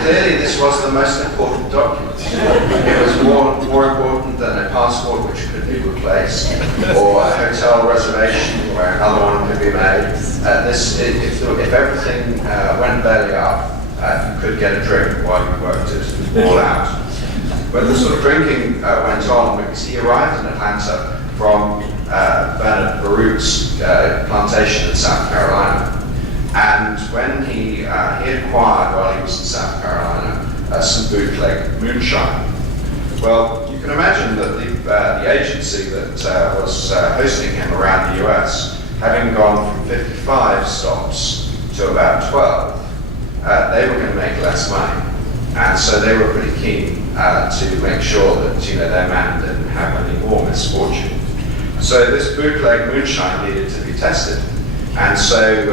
Clearly this was the most important document. It was more important than a passport which could be replaced, or a hotel reservation where another one could be made. If everything went belly up, you could get a drink while you worked it all out. But the sort of drinking went on because he arrived in Atlanta from Bernard Baruch's plantation in South Carolina. And when he had acquired, while he was in South Carolina, some bootleg moonshine. Well, you can imagine that the agency that was hosting him around the US, having gone from 55 stops to about 12, they were going to make less money. And so they were pretty keen to make sure that their man didn't have any more misfortune. So this bootleg moonshine needed to be tested. And so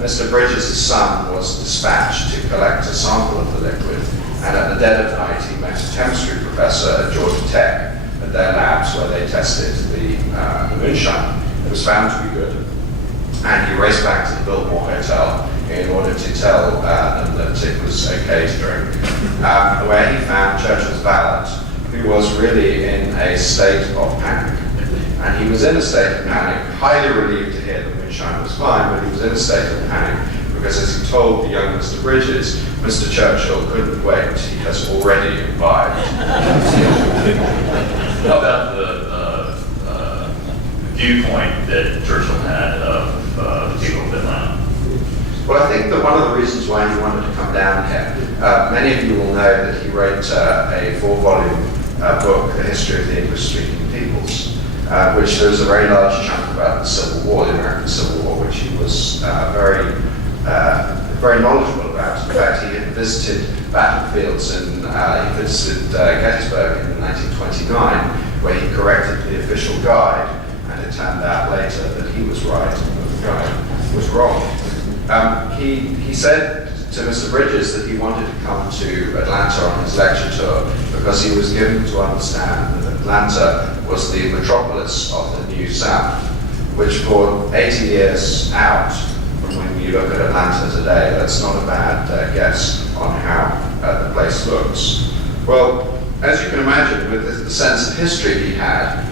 Mr. Bridges' son was dispatched to collect a sample of the liquid, and at the dead of night he met a chemistry professor at Georgia Tech at their labs where they tested the moonshine. It was found to be good, and he raced back to the Biltmore Hotel in order to tell them that it was okay to drink, where he found Churchill's valet, who was really in a state of panic. And he was in a state of panic, highly relieved to hear the moonshine was fine, but he was in a state of panic because, as he told the young Mr. Bridges, Mr. Churchill couldn't wait, he has already imbibed. How about the viewpoint that Churchill had of the people of Atlanta? Well, I think that one of the reasons why he wanted to come down here, many of you will know that he wrote a 4-volume book, The History of the English-Speaking Peoples, which there was a very large chunk about the Civil War, the American Civil War, which he was very knowledgeable about. In fact, he had visited battlefields he visited Gettysburg in 1929, where he corrected the official guide, and it turned out later that he was right and the guide was wrong. He said to Mr. Bridges that he wanted to come to Atlanta on his lecture tour because he was given to understand that Atlanta was the metropolis of the New South, which for 80 years out from when you look at Atlanta today, that's not a bad guess on how the place looks. Well, as you can imagine, with the sense of history he had,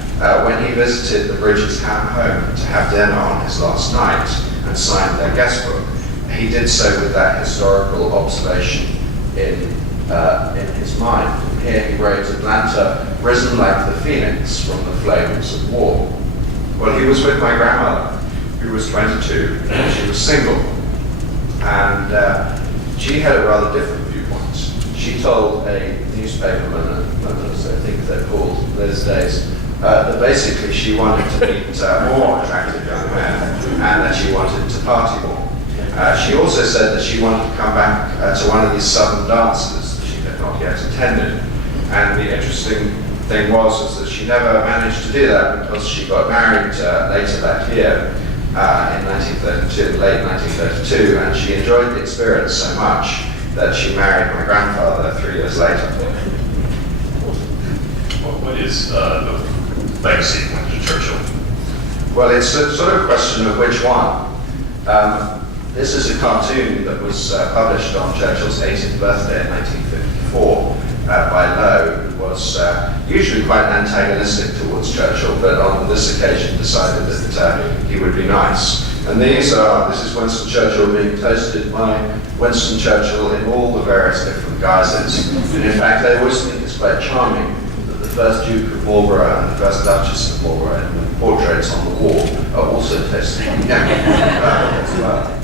when he visited the Bridges home to have dinner on his last night and signed their guest book, he did so with that historical observation in his mind. And here he wrote, Atlanta, risen like the phoenix from the flames of war. Well, he was with my grandmother, who was 22, and she was single. And she had a rather different viewpoint. She told a newspaperman, as I think they're called those days, that basically she wanted to meet more attractive young men, and that she wanted to party more. She also said that she wanted to come back to one of these southern dances that she had not yet attended. And the interesting thing was that she never managed to do that because she got married later that year in 1932, late 1932, and she enjoyed the experience so much that she married my grandfather 3 years later. What is the legacy of Winston Churchill? Well, it's a sort of question of which one. This is a cartoon that was published on Churchill's 80th birthday in 1954 by Lowe, who was usually quite antagonistic towards Churchill, but on this occasion decided that he would be nice. And this is Winston Churchill being toasted by Winston Churchill in all the various different guises. And in fact, I always think it's quite charming that the first Duke of Marlborough and the first Duchess of Marlborough and the portraits on the wall are also toasting him as well.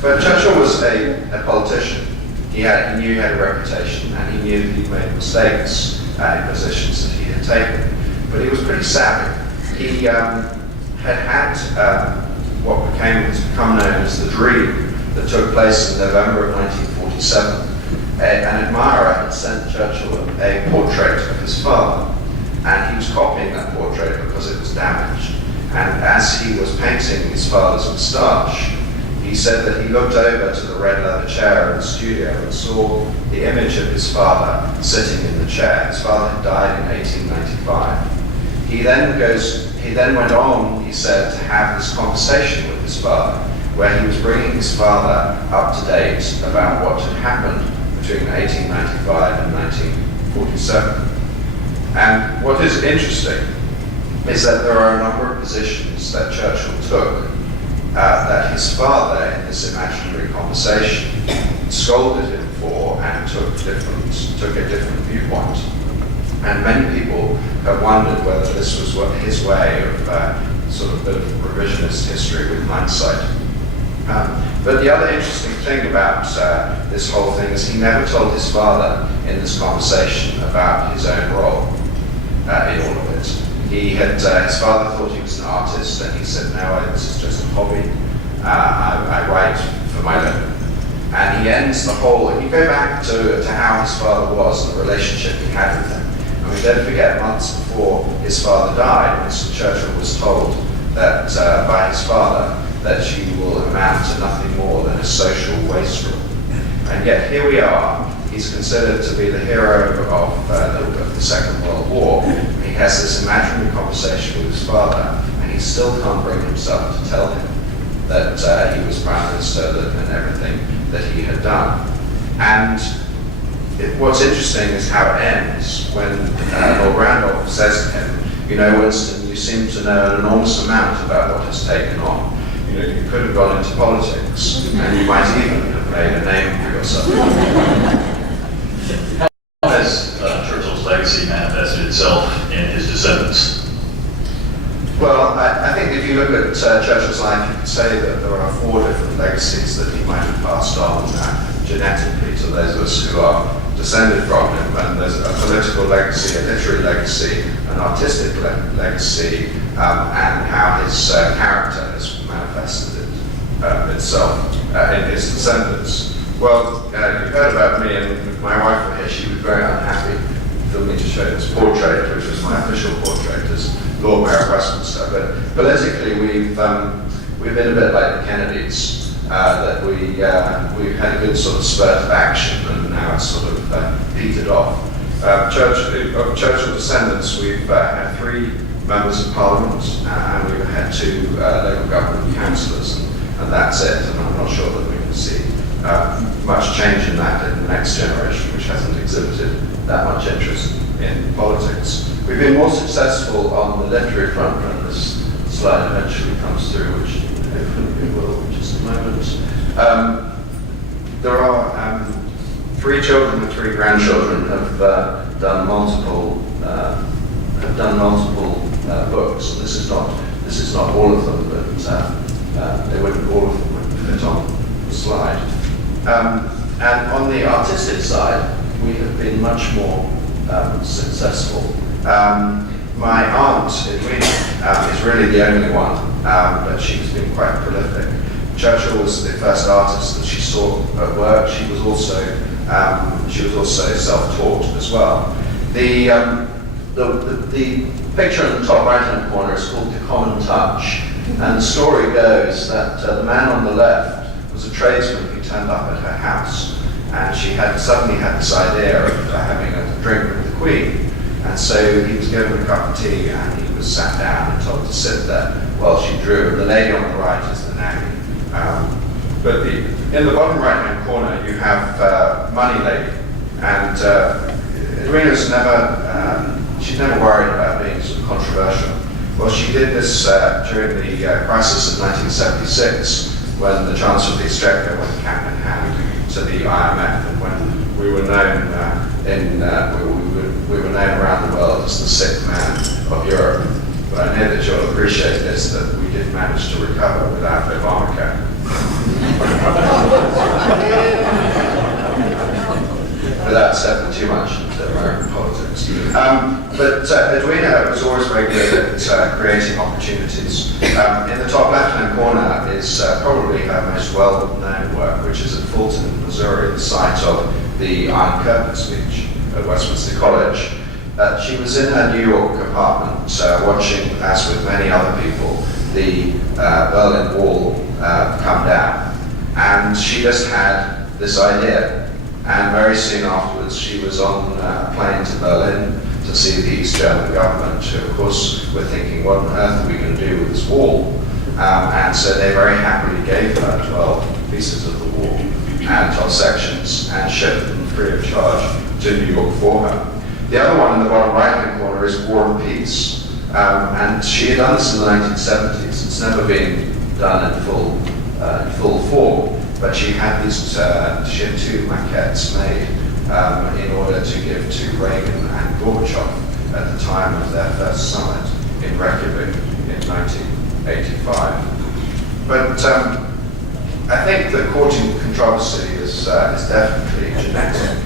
But Churchill was a politician. He knew he had a reputation, and he knew that he'd made mistakes in positions that he had taken. But he was pretty savvy. He had what became his become known as the Dream, that took place in November of 1947. An admirer had sent Churchill a portrait of his father, and he was copying that portrait because it was damaged. And as he was painting his father's moustache, he said that he looked over to the red leather chair in the studio and saw the image of his father sitting in the chair. His father had died in 1895. He then went on, he said, to have this conversation with his father, where he was bringing his father up to date about what had happened between 1895 and 1947. And what is interesting is that there are a number of positions that Churchill took that his father, in this imaginary conversation, scolded him for and took a different viewpoint. And many people have wondered whether this was his way of sort of a bit of revisionist history with hindsight. But the other interesting thing about this whole thing is he never told his father in this conversation about his own role in all of it. His father thought he was an artist, and he said, no, this is just a hobby. I write for my living. And he ends the whole, if you go back to how his father was and the relationship he had with him. I mean, don't forget, months before his father died, Winston Churchill was told that by his father that you will amount to nothing more than a social wastrel. And yet here we are. He's considered to be the hero of the Second World War. He has this imaginary conversation with his father, and he still can't bring himself to tell him that he was Prime Minister and everything that he had done. And what's interesting is how it ends when Lord Randolph says to him, you know, Winston, you seem to know an enormous amount about what has taken on. You know, you could have gone into politics, and you might even have made a name for yourself. How has Churchill's legacy manifested itself in his descendants? Well, I think if you look at Churchill's life, you could say that there are 4 different legacies that he might have passed on genetically to those of us who are descended from him. And there's a political legacy, a literary legacy, an artistic legacy, and how his character has manifested itself in his descendants. Well, you heard about me, and if my wife were here, she would be very unhappy for me to show this portrait, which was my official portrait as Lord Mayor of Westminster. But politically, we've been a bit like the Kennedys, that we've had a good sort of spurt of action, and now it's sort of petered off. Churchill descendants, we've had 3 members of Parliament, and we've had 2 local government councillors, and that's it. And I'm not sure that we can see much change in that in the next generation, which hasn't exhibited that much interest in politics. We've been more successful on the literary front when this slide eventually comes through, which hopefully we will in just a moment. There are 3 children and 3 grandchildren have done multiple books. And this is not all of them, but they wouldn't all of them would fit on the slide. And on the artistic side, we have been much more successful. My aunt, Edwina, is really the only one, but she's been quite prolific. Churchill was the first artist that she saw at work. She was also self-taught as well. The picture in the top right-hand corner is called The Common Touch, and the story goes that the man on the left was a tradesman who turned up at her house, and she suddenly had this idea of having a drink with the Queen. And so he was given a cup of tea, and he was sat down and told to sit there while she drew. The lady on the right is the nanny. But in the bottom right-hand corner, you have Money Lady. And Edwina's she's never worried about being sort of controversial. Well, she did this during the crisis of 1976, when the Chancellor of the Exchequer went cap in hand to the IMF, and when we were known we were known around the world as the sick man of Europe. But I know that you'll appreciate this, that we did manage to recover without Obamacare. Without stepping too much into American politics. But Edwina was always very good at creating opportunities. In the top left-hand corner is probably her most well-known work, which is at Fulton, Missouri, the site of the Iron Curtain speech at Westminster College. She was in her New York apartment watching, as with many other people, the Berlin Wall come down. And she just had this idea. And very soon afterwards, she was on a plane to Berlin to see the East German government, who of course were thinking, what on earth are we going to do with this wall? And so they very happily gave her 12 pieces of the wall and 12 sections and shipped them free of charge to New York for her. The other one in the bottom right-hand corner is War and Peace. And she had done this in the 1970s. It's never been done in full form, but she had these, she had 2 maquettes made in order to give to Reagan and Gorbachev at the time of their first summit in Reykjavik in 1985. But I think that courting controversy is definitely genetic.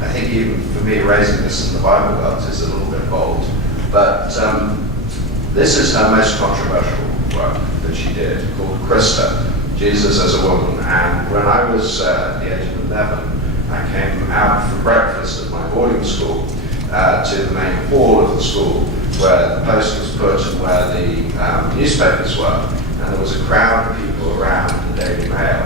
I think even for me, raising this in the Bible Belt is a little bit bold, but this is her most controversial work that she did, called Christa, Jesus as a Woman. And when I was at the age of 11, I came out for breakfast at my boarding school to the main hall of the school, where the post was put and where the newspapers were, and there was a crowd of people around the Daily Mail.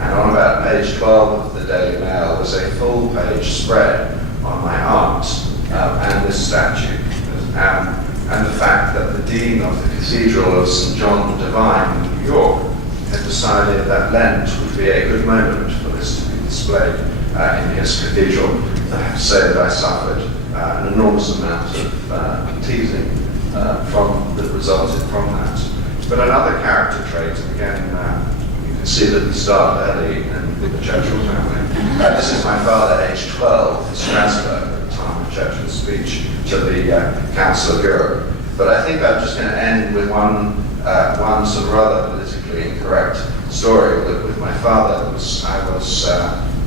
And on about page 12 of the Daily Mail was a full-page spread on my aunt and this statue, and the fact that the Dean of the Cathedral of St. John the Divine in New York had decided that Lent would be a good moment for this to be displayed in his cathedral. I have to say that I suffered an enormous amount of teasing that resulted from that. But another character trait, and again, see that we start early in the Churchill family. This is my father, aged 12, in Strasbourg at the time of Churchill's speech to the Council of Europe. But I think I'm just going to end with one sort of rather politically incorrect story with my father. I was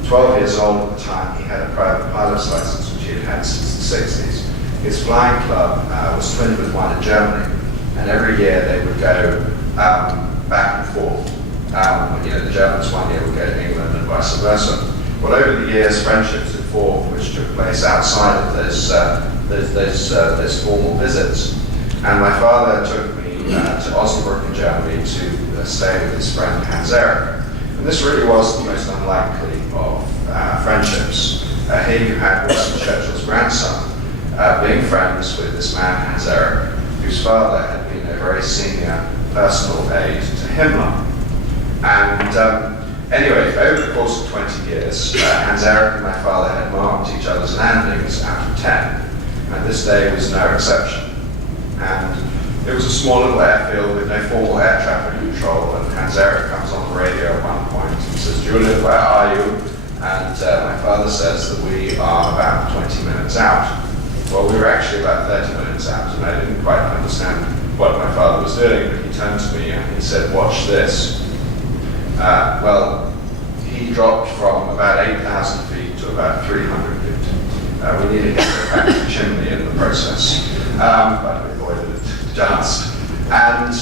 12 years old at the time. He had a private pilot's license, which he had had since the 60s. His flying club was twinned with one in Germany, and every year they would go back and forth. The Germans one year would go to England and vice versa. Well, over the years, friendships had formed, which took place outside of those formal visits. And my father took me to Osnabrück in Germany to stay with his friend Hans Erik. And this really was the most unlikely of friendships. Here you had Winston Churchill's grandson being friends with this man Hans Erik, whose father had been a very senior personal aide to Himmler. And anyway, over the course of 20 years, Hans Erik and my father had marked each other's landings out of 10, and this day was no exception. And it was a small little airfield with no formal air traffic control, and Hans Erik comes on the radio at one point and says, "Julian, where are you?" And my father says that we are about 20 minutes out. Well, we were actually about 30 minutes out, and I didn't quite understand what my father was doing, but he turned to me and he said, "Watch this." Well, he dropped from about 8,000 feet to about 300 feet. We needed to get back to the chimney in the process, but we avoided it just. And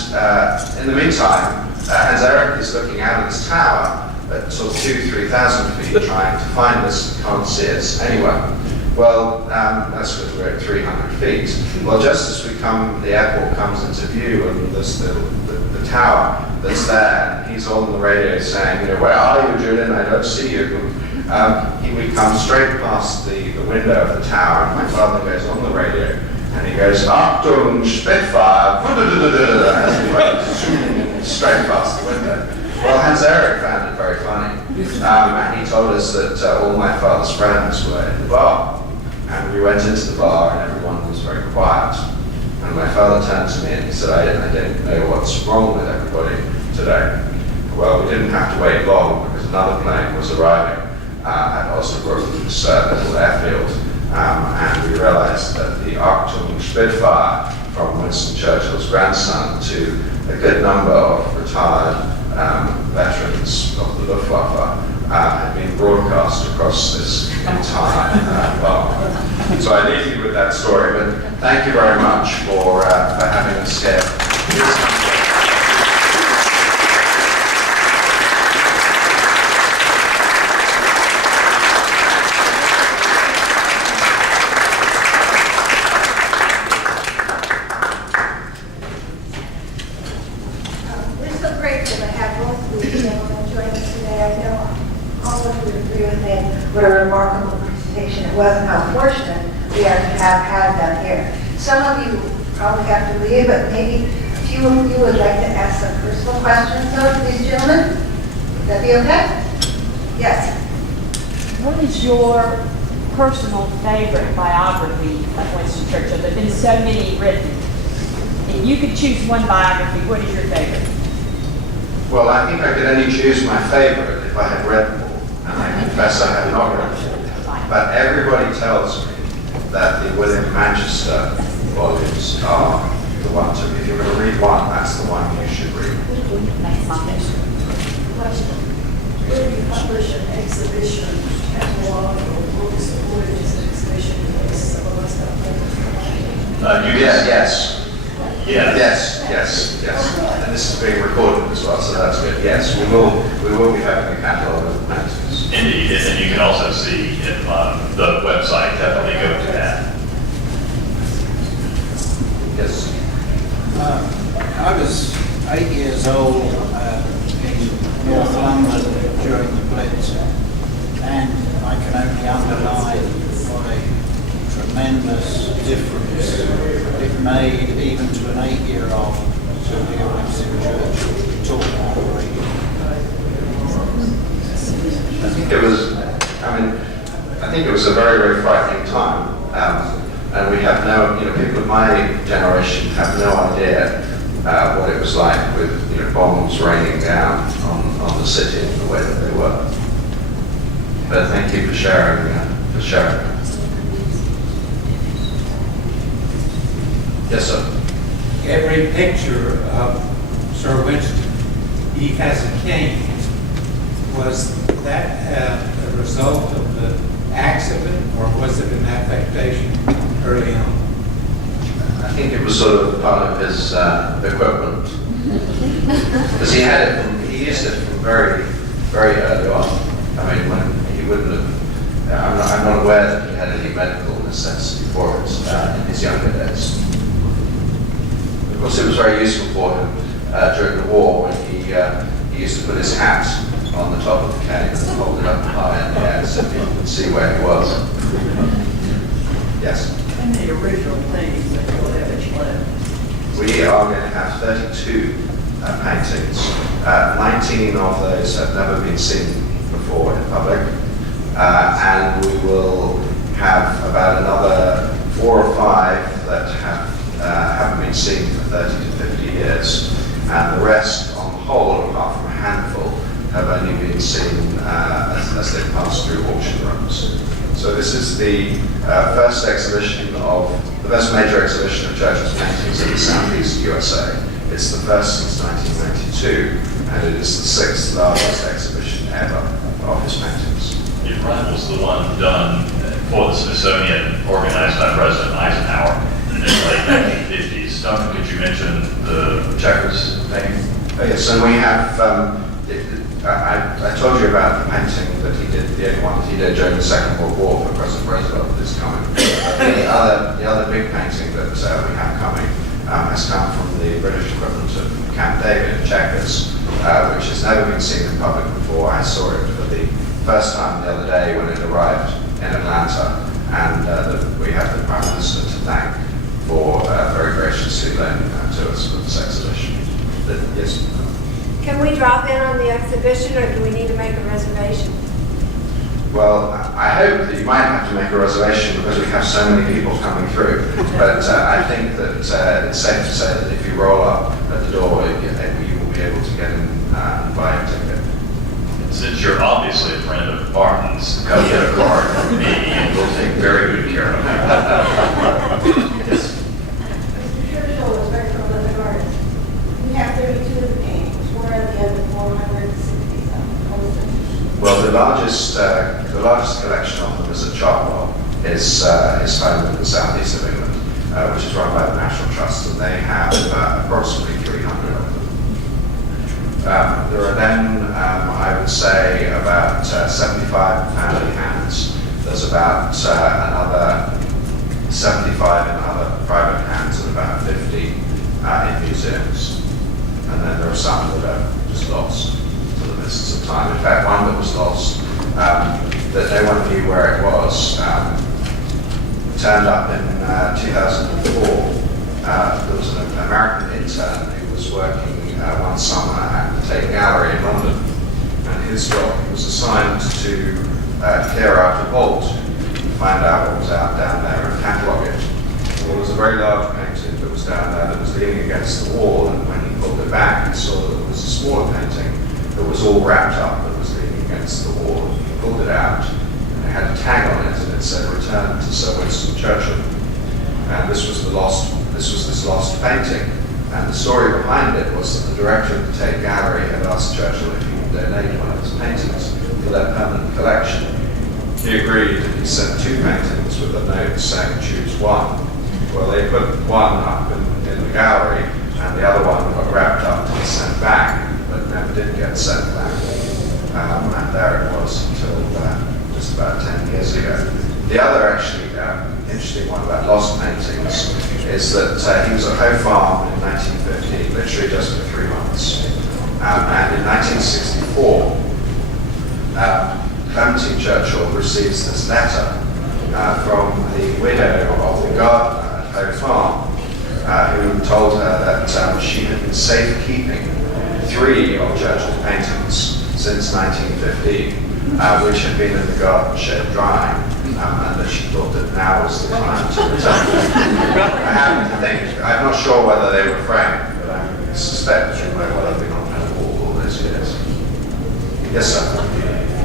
in the meantime, Hans Erik is looking out of this tower at sort of 2,000-3,000 feet, trying to find us and can't see us anywhere. Well, that's because we're at 300 feet. Well, just as the airport comes into view, and there's the tower that's there, and he's on the radio saying, "Where are you, Julian? I don't see you." He would come straight past the window of the tower, and my father goes on the radio, and he goes, "Achtung, Spitfire," as he went straight past the window. Well, Hans Erik found it very funny, and he told us that all my father's friends were in the bar. And we went into the bar, and everyone was very quiet. And my father turned to me and he said, I don't know what's wrong with everybody today. Well, we didn't have to wait long, because another plane was arriving at Osnabrück, this little airfield. And we realized that the Achtung Spitfire from Winston Churchill's grandson to a good number of retired veterans of the Luftwaffe had been broadcast across this entire bar. So I leave you with that story, but thank you very much for having us here. We're so grateful to have both of these gentlemen join us today. I know all of you agree with me. What a remarkable presentation it was, and how fortunate we are to have had them here. Some of you probably have to leave, but maybe a few of you would like to ask some personal questions of these gentlemen. Would that be okay? Yes. What is your personal favorite biography of Winston Churchill? There have been so many written. If you could choose one biography, what is your favorite? Well, I think I could only choose my favorite if I had read them all, and I confess I have not read them all. But everybody tells me that the William Manchester volumes are the one to, if you're going to read one, that's the one you should read. That's my favorite. Question. Will you publish an exhibition catalog or books or just an exhibition with some of us out there? Yes. Yeah. Yes. And this is being recorded as well, so that's good. Yes, we will be having a catalogue of paintings. Indeed, and you can also see if the website, definitely go to that. Yes. I was 8 years old in North London during the Blitz, and I can only underline what a tremendous difference it made even to an 8-year-old to hear Winston Churchill talk on the radio. I think it was a very, very frightening time. And we have no, people of my generation have no idea what it was like with, bombs raining down on the city in the way that they were. But thank you for sharing. Yes, sir. Every picture of Sir Winston, he has a cane. Was that a result of the accident, or was it an affectation early on? I think it was sort of part of his equipment. Because he used it from very, very early on. I mean, when he wouldn't have, I'm not aware that he had any medical necessity for it in his younger days. Of course, it was very useful for him during the war when he used to put his hat on the top of the cane and hold it up high in the air so people could see where he was. Yes? And the original things that you'll have left. We are going to have 32 paintings. 19 of those have never been seen before in public. And we will have about another 4 or 5 that haven't been seen for 30 to 50 years. And the rest, on the whole, apart from a handful, have only been seen as they pass through auction rooms. So this is the first major exhibition of Churchill's paintings in the Southeast USA. It's the first since 1992, and it is the 6th largest exhibition ever of his paintings. It rivals the one done for the Smithsonian, organized by President Eisenhower in the late 1950s. Duncan, could you mention the checkers painting? Yes, and we have, I told you about the painting that he did, the only one that he did during the Second World War for President Roosevelt is coming. The other big painting that we have coming has come from the British equivalent of Camp David, checkers, which has never been seen in public before. I saw it for the first time the other day when it arrived in Atlanta, and we have the Prime Minister to thank for very graciously lending that to us for this exhibition. Yes. Can we drop in on the exhibition, or do we need to make a reservation? Well, I hope that you might have to make a reservation because we have so many people coming through. But I think that it's safe to say that if you roll up at the door, you will be able to get in and buy a ticket. Since you're obviously a friend of Barton's, come get a card from me and we'll take very good care of it. Yes. Mr. Churchill was very prolific artist. We have 32 of the paintings. Where are the other 460 posters? Well, the largest collection of them is at Chartwell, is home in the southeast of England, which is run by the National Trust, and they have approximately 300 of them. There are then, I would say, about 75 family hands. There's about another 75 in other private hands and about 50 in museums. And then there are some that are just lost to the mists of time. In fact, one that was lost, that no one knew where it was, turned up in 2004. There was an American intern who was working one summer at the Tate Gallery in London, and his job, he was assigned to clear out a vault, find out what was out down there and catalogue it. There was a very large painting that was down there that was leaning against the wall, and when he pulled it back, he saw that there was a smaller painting that was all wrapped up that was leaning against the wall. He pulled it out, and it had a tag on it, and it said, "Return to Sir Winston Churchill." And this was this lost painting. And the story behind it was that the director of the Tate Gallery had asked Churchill if he would donate one of his paintings for their permanent collection. He agreed, and he sent 2 paintings with a note saying, "Choose one." Well, they put one up in the gallery, and the other one got wrapped up to be sent back, but never did get sent back. And there it was until just about 10 years ago. The other actually interesting one about lost paintings is that he was at Hoe Farm in 1950, literally just for 3 months. And in 1964, Winston Churchill receives this letter from the widow of the gardener at Hoe Farm, who told her that she had been safekeeping 3 of Churchill's paintings since 1915, which had been in the garden shed drying, and that she thought that now was the time to return. I happen to think, I'm not sure whether they were framed, but I suspect they might well have been on the wall all those years. Yes, sir.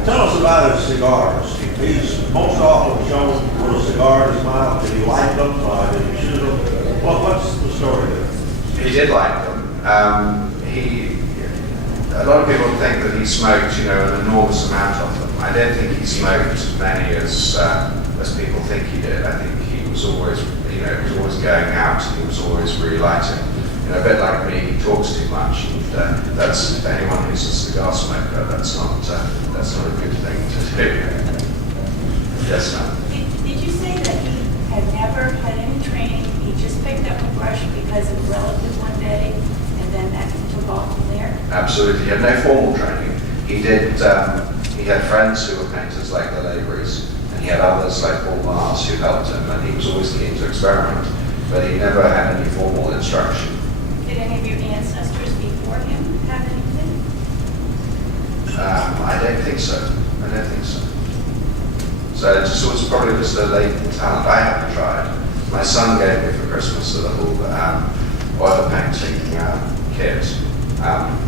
Tell us about his cigars. He's most often shown with a cigar in his mouth. Did he like them? Did he shoot them? What's the story there? He did like them. A lot of people think that he smoked, an enormous amount of them. I don't think he smoked as many as people think he did. I think he was always, he was always going out, and he was always relighting. A bit like me, he talks too much, and that's, if anyone who's a cigar smoker, that's not a good thing to do. Yes, ma'am. Did you say that he had never had any training? He just picked up a brush because of a relative one day, and then that took off from there? Absolutely. He had no formal training. He did. He had friends who were painters like the Laveries, and he had others like Paul Mars who helped him, and he was always keen to experiment, but he never had any formal instruction. Did any of your ancestors before him have anything? I don't think so. So it was probably just a latent talent. I haven't tried. My son gave me for Christmas a little oil painting kit.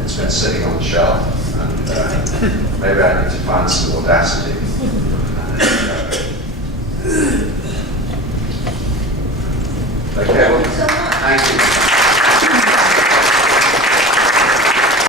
It's been sitting on the shelf, and maybe I need to find some audacity. Okay, well,